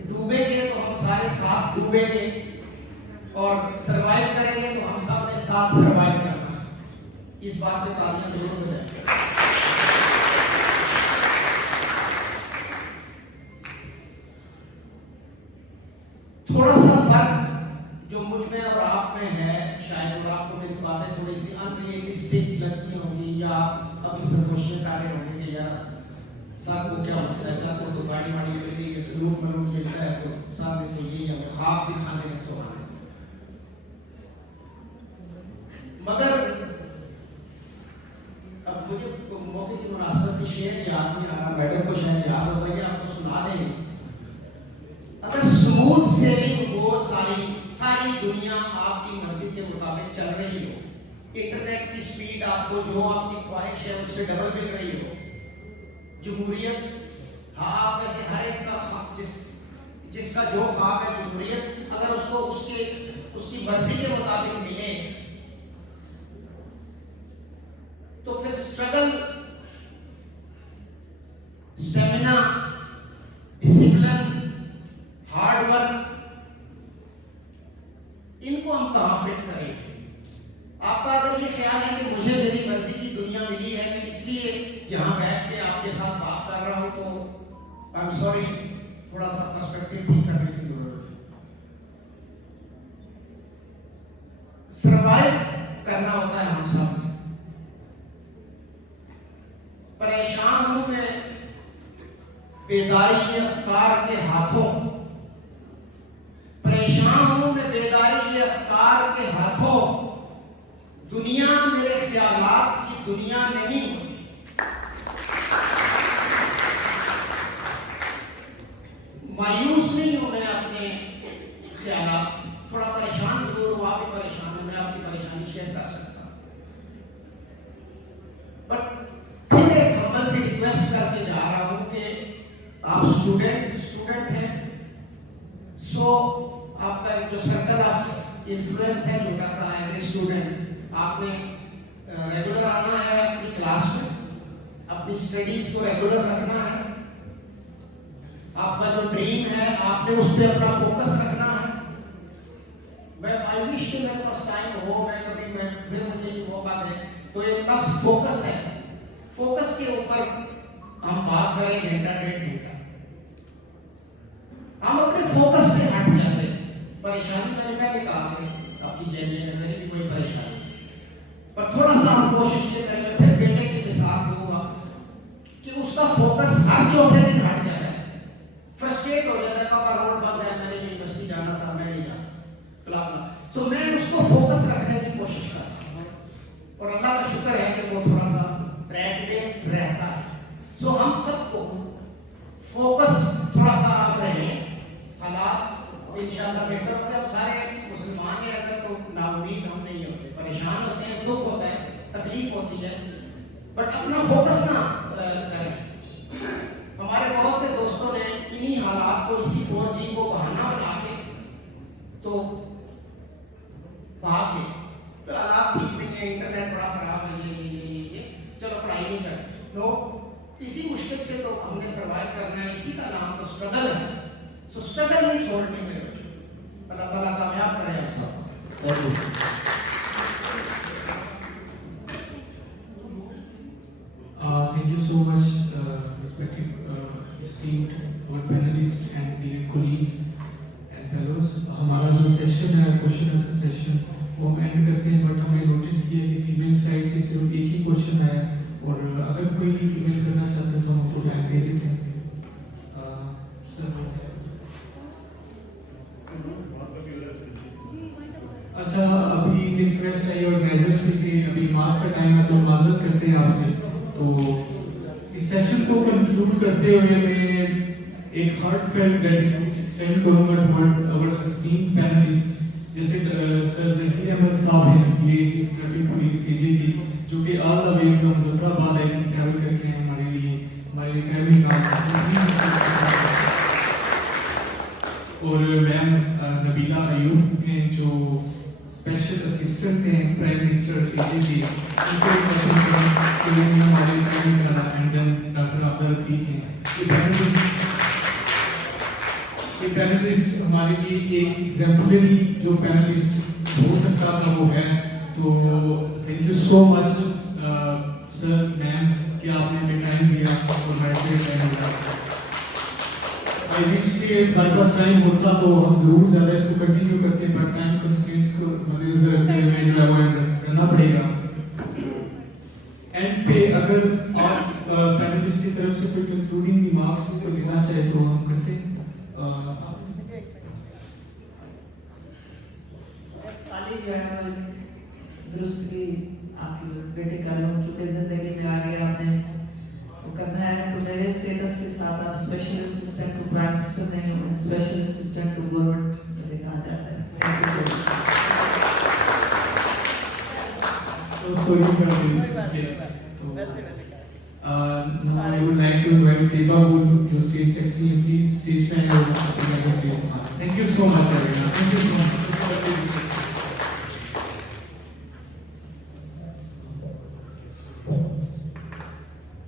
ڈوبیں گے تو ہم سارے ساتھ ڈوبیں گے اور سروائیو کریں گے تو ہم سب نے ساتھ سروائیو کرنا ہے. اس بات پہ تالیاں ضرور ہو جائیں. تھوڑا سا فرق جو مجھ میں اور آپ میں ہے، شاید اور آپ کو میری باتیں تھوڑی سی انریلسٹک لگتی ہوں گی یا ابھی سرگوشیاں کارے ہوں گے کہ یار صاحب کو کیا مسئلہ ہے، صاحب کو تو گاڑی واڑی ملتی ہے، سلوک ملوک ملتا ہے تو صاحب نے تو یہی ہمیں خواب دکھانے میں سوہانا ہے. مگر اب مجھے موقع کی مناسبت سے شعر یاد نہیں آ رہا، میڈم کو شاید یاد ہوگا یا آپ کو سنا دیں گے. اگر سموتھ سیلنگ ہو، ساری دنیا آپ کی مرضی کے مطابق چل رہی ہو، انٹرنیٹ کی سپیڈ آپ کو جو آپ کی خواہش ہے اس سے ڈبل مل رہی ہو، جمہوریت، ہاں آپ میں سے ہر ایک کا خواب، جس کا جو خواب ہے جمہوریت، اگر اس کو اس کی مرضی کے مطابق ملے تو پھر struggle, stamina, discipline, hard work, ان کو ہم کہاں فٹ کریں گے؟ آپ کا اگر یہ خیال ہے کہ مجھے میری مرضی کی دنیا ملی ہے، میں اس لیے یہاں بیٹھ کے آپ کے ساتھ بات کر رہا ہوں، تو آئی ایم سوری، تھوڑا سا پرسپیکٹو ٹھیک کرنے کی ضرورت ہے. سروائیو کرنا ہوتا ہے ہم سب. پریشان ہوں میں بیداری افکار کے ہاتھوں، پریشان ہوں میں بیداری افکار کے ہاتھوں. دنیا میرے خیالات کی دنیا نہیں ہوتی. مایوس نہیں ہوں میں اپنے خیالات سے، تھوڑا پریشان ضرور ہوں، آپ بھی پریشان ہیں، میں آپ کی پریشانی شیئر کر سکتا ہوں. بٹ پھر ایک ہمبل سے ریکویسٹ کر کے جا رہا ہوں کہ آپ اسٹوڈنٹ ہیں، سو آپ کا جو سرکل آف انفلوئنس ہے چھوٹا سا، ایز اے اسٹوڈنٹ آپ نے ریگولر آنا ہے اپنی کلاس میں، اپنی اسٹڈیز کو ریگولر رکھنا ہے. آپ کا جو ڈریم ہے آپ نے اس پہ اپنا فوکس رکھنا ہے. میں آئی وش کہ میرے پاس ٹائم ہو، میں کبھی پھر مجھے یہ موقع دیں تو ایک لفظ فوکس ہے. فوکس کے اوپر ہم بات کریں گھنٹہ 1.5 گھنٹہ. ہم اپنے فوکس سے ہٹ جاتے ہیں. پریشانی میں نے پہلے کہا کہ آپ کی جیل ہے، میری بھی کوئی پریشانی، پر تھوڑا سا ہم کوشش یہ کریں گے. پھر بیٹے کے مثال دوں گا کہ اس کا فوکس ہر چوتھے دن ہٹ جائے، فرسٹریٹ ہو جاتا ہے، پاپا روڈ بند ہے، میں نے یونیورسٹی جانا تھا، میں نہیں جانا بلا. تو میں اس کو فوکس رکھنے کی کوشش کرتا ہوں اور اللہ کا شکر ہے کہ وہ تھوڑا سا ٹریک پہ رہتا ہے. سو ہم سب کو فوکس تھوڑا سا آپ رہے، حالات انشاءاللہ بہتر ہوتے ہیں. اب سارے مسلمان ہیں اگر تو نا امید ہم نہیں ہوتے، پریشان ہوتے ہیں، دکھ ہوتا ہے، تکلیف ہوتی ہے، बट अपना फोकस ना करें। हमारे बहुत से दोस्तों ने इन्हीं हालात को, इसी 4G को बहाना बना के तो भाग गए, तो हालात ठीक नहीं है, इंटरनेट बड़ा खराब है, ये चलो पढ़ाई नहीं करते। नो, इसी मुश्किल से तो हमने सर्वाइव करना है, इसी का नाम तो स्ट्रगल है। सो स्ट्रगल नहीं छोड़ने में, अल्लाह ताला कामयाब करे हम सब। Thank you. Thank you so much, respected, esteemed our panelists and dear colleagues and fellows. हमारा जो सेशन है, क्वेश्चन आंसर सेशन, वो हम एंड करते हैं, बट हमने नोटिस किया कि फीमेल साइड से सिर्फ एक ही क्वेश्चन आया, और अगर कोई फीमेल करना चाहते हैं तो हम उनको टाइम दे देते हैं। अच्छा, अभी रिक्वेस्ट आई ऑर्गेनाइजर से कि अभी मास का टाइम है, तो माजरत करते हैं आपसे। तो इस सेशन को कंक्लूड करते हुए मैं एक हार्टफेल्ट ग्रेटिट्यूड एक्सटेंड करूंगा टुवर्ड आवर एस्टीम्ड पैनलिस्ट, जैसे सर जहीर अहमद साहब हैं, डीआईजी ट्रैफिक पुलिस केजीपी, जो कि all the way from Muzaffarabad I think travel करके हैं हमारे लिए, हमारे रिटायरमेंट का। और मैम नबीला अयूब हैं, जो स्पेशल असिस्टेंट हैं प्राइम मिनिस्टर केजीपी, हमारे and then doctor Abdul Rafiq हैं। ये पैनलिस्ट हमारे लिए एक एग्जाम्पलरी जो पैनलिस्ट हो सकता था वो है। तो thank you so much sir, ma'am, कि आपने हमें टाइम दिया और हमारे से टाइम दिया। आई विश कि हमारे पास टाइम होता तो हम जरूर ज़्यादा इसको कंटिन्यू करते, बट टाइम कंस्ट्रेंट्स को मद्देनजर रखते हुए जो है वो करना पड़ेगा। एंड पे अगर आप पैनलिस्ट की तरफ से कोई कंक्लूडिंग रिमार्क्स को देना चाहे तो हम करते हैं। खाली जो है वो एक दुरुस्त की आपकी बेटे का लोग चुके जिंदगी में आ गया, आपने वो करना है, तो मेरे स्टेटस के साथ आप special assistant to prime minister नहीं हो, स्पेशल असिस्टेंट टू गवर्नमेंट मुझे कहा जाता है। Thank you so much. So sorry for this. Now I would like to invite Teba Gul, your stage secretary, please stage time. Thank you so much, everyone. Thank you so much.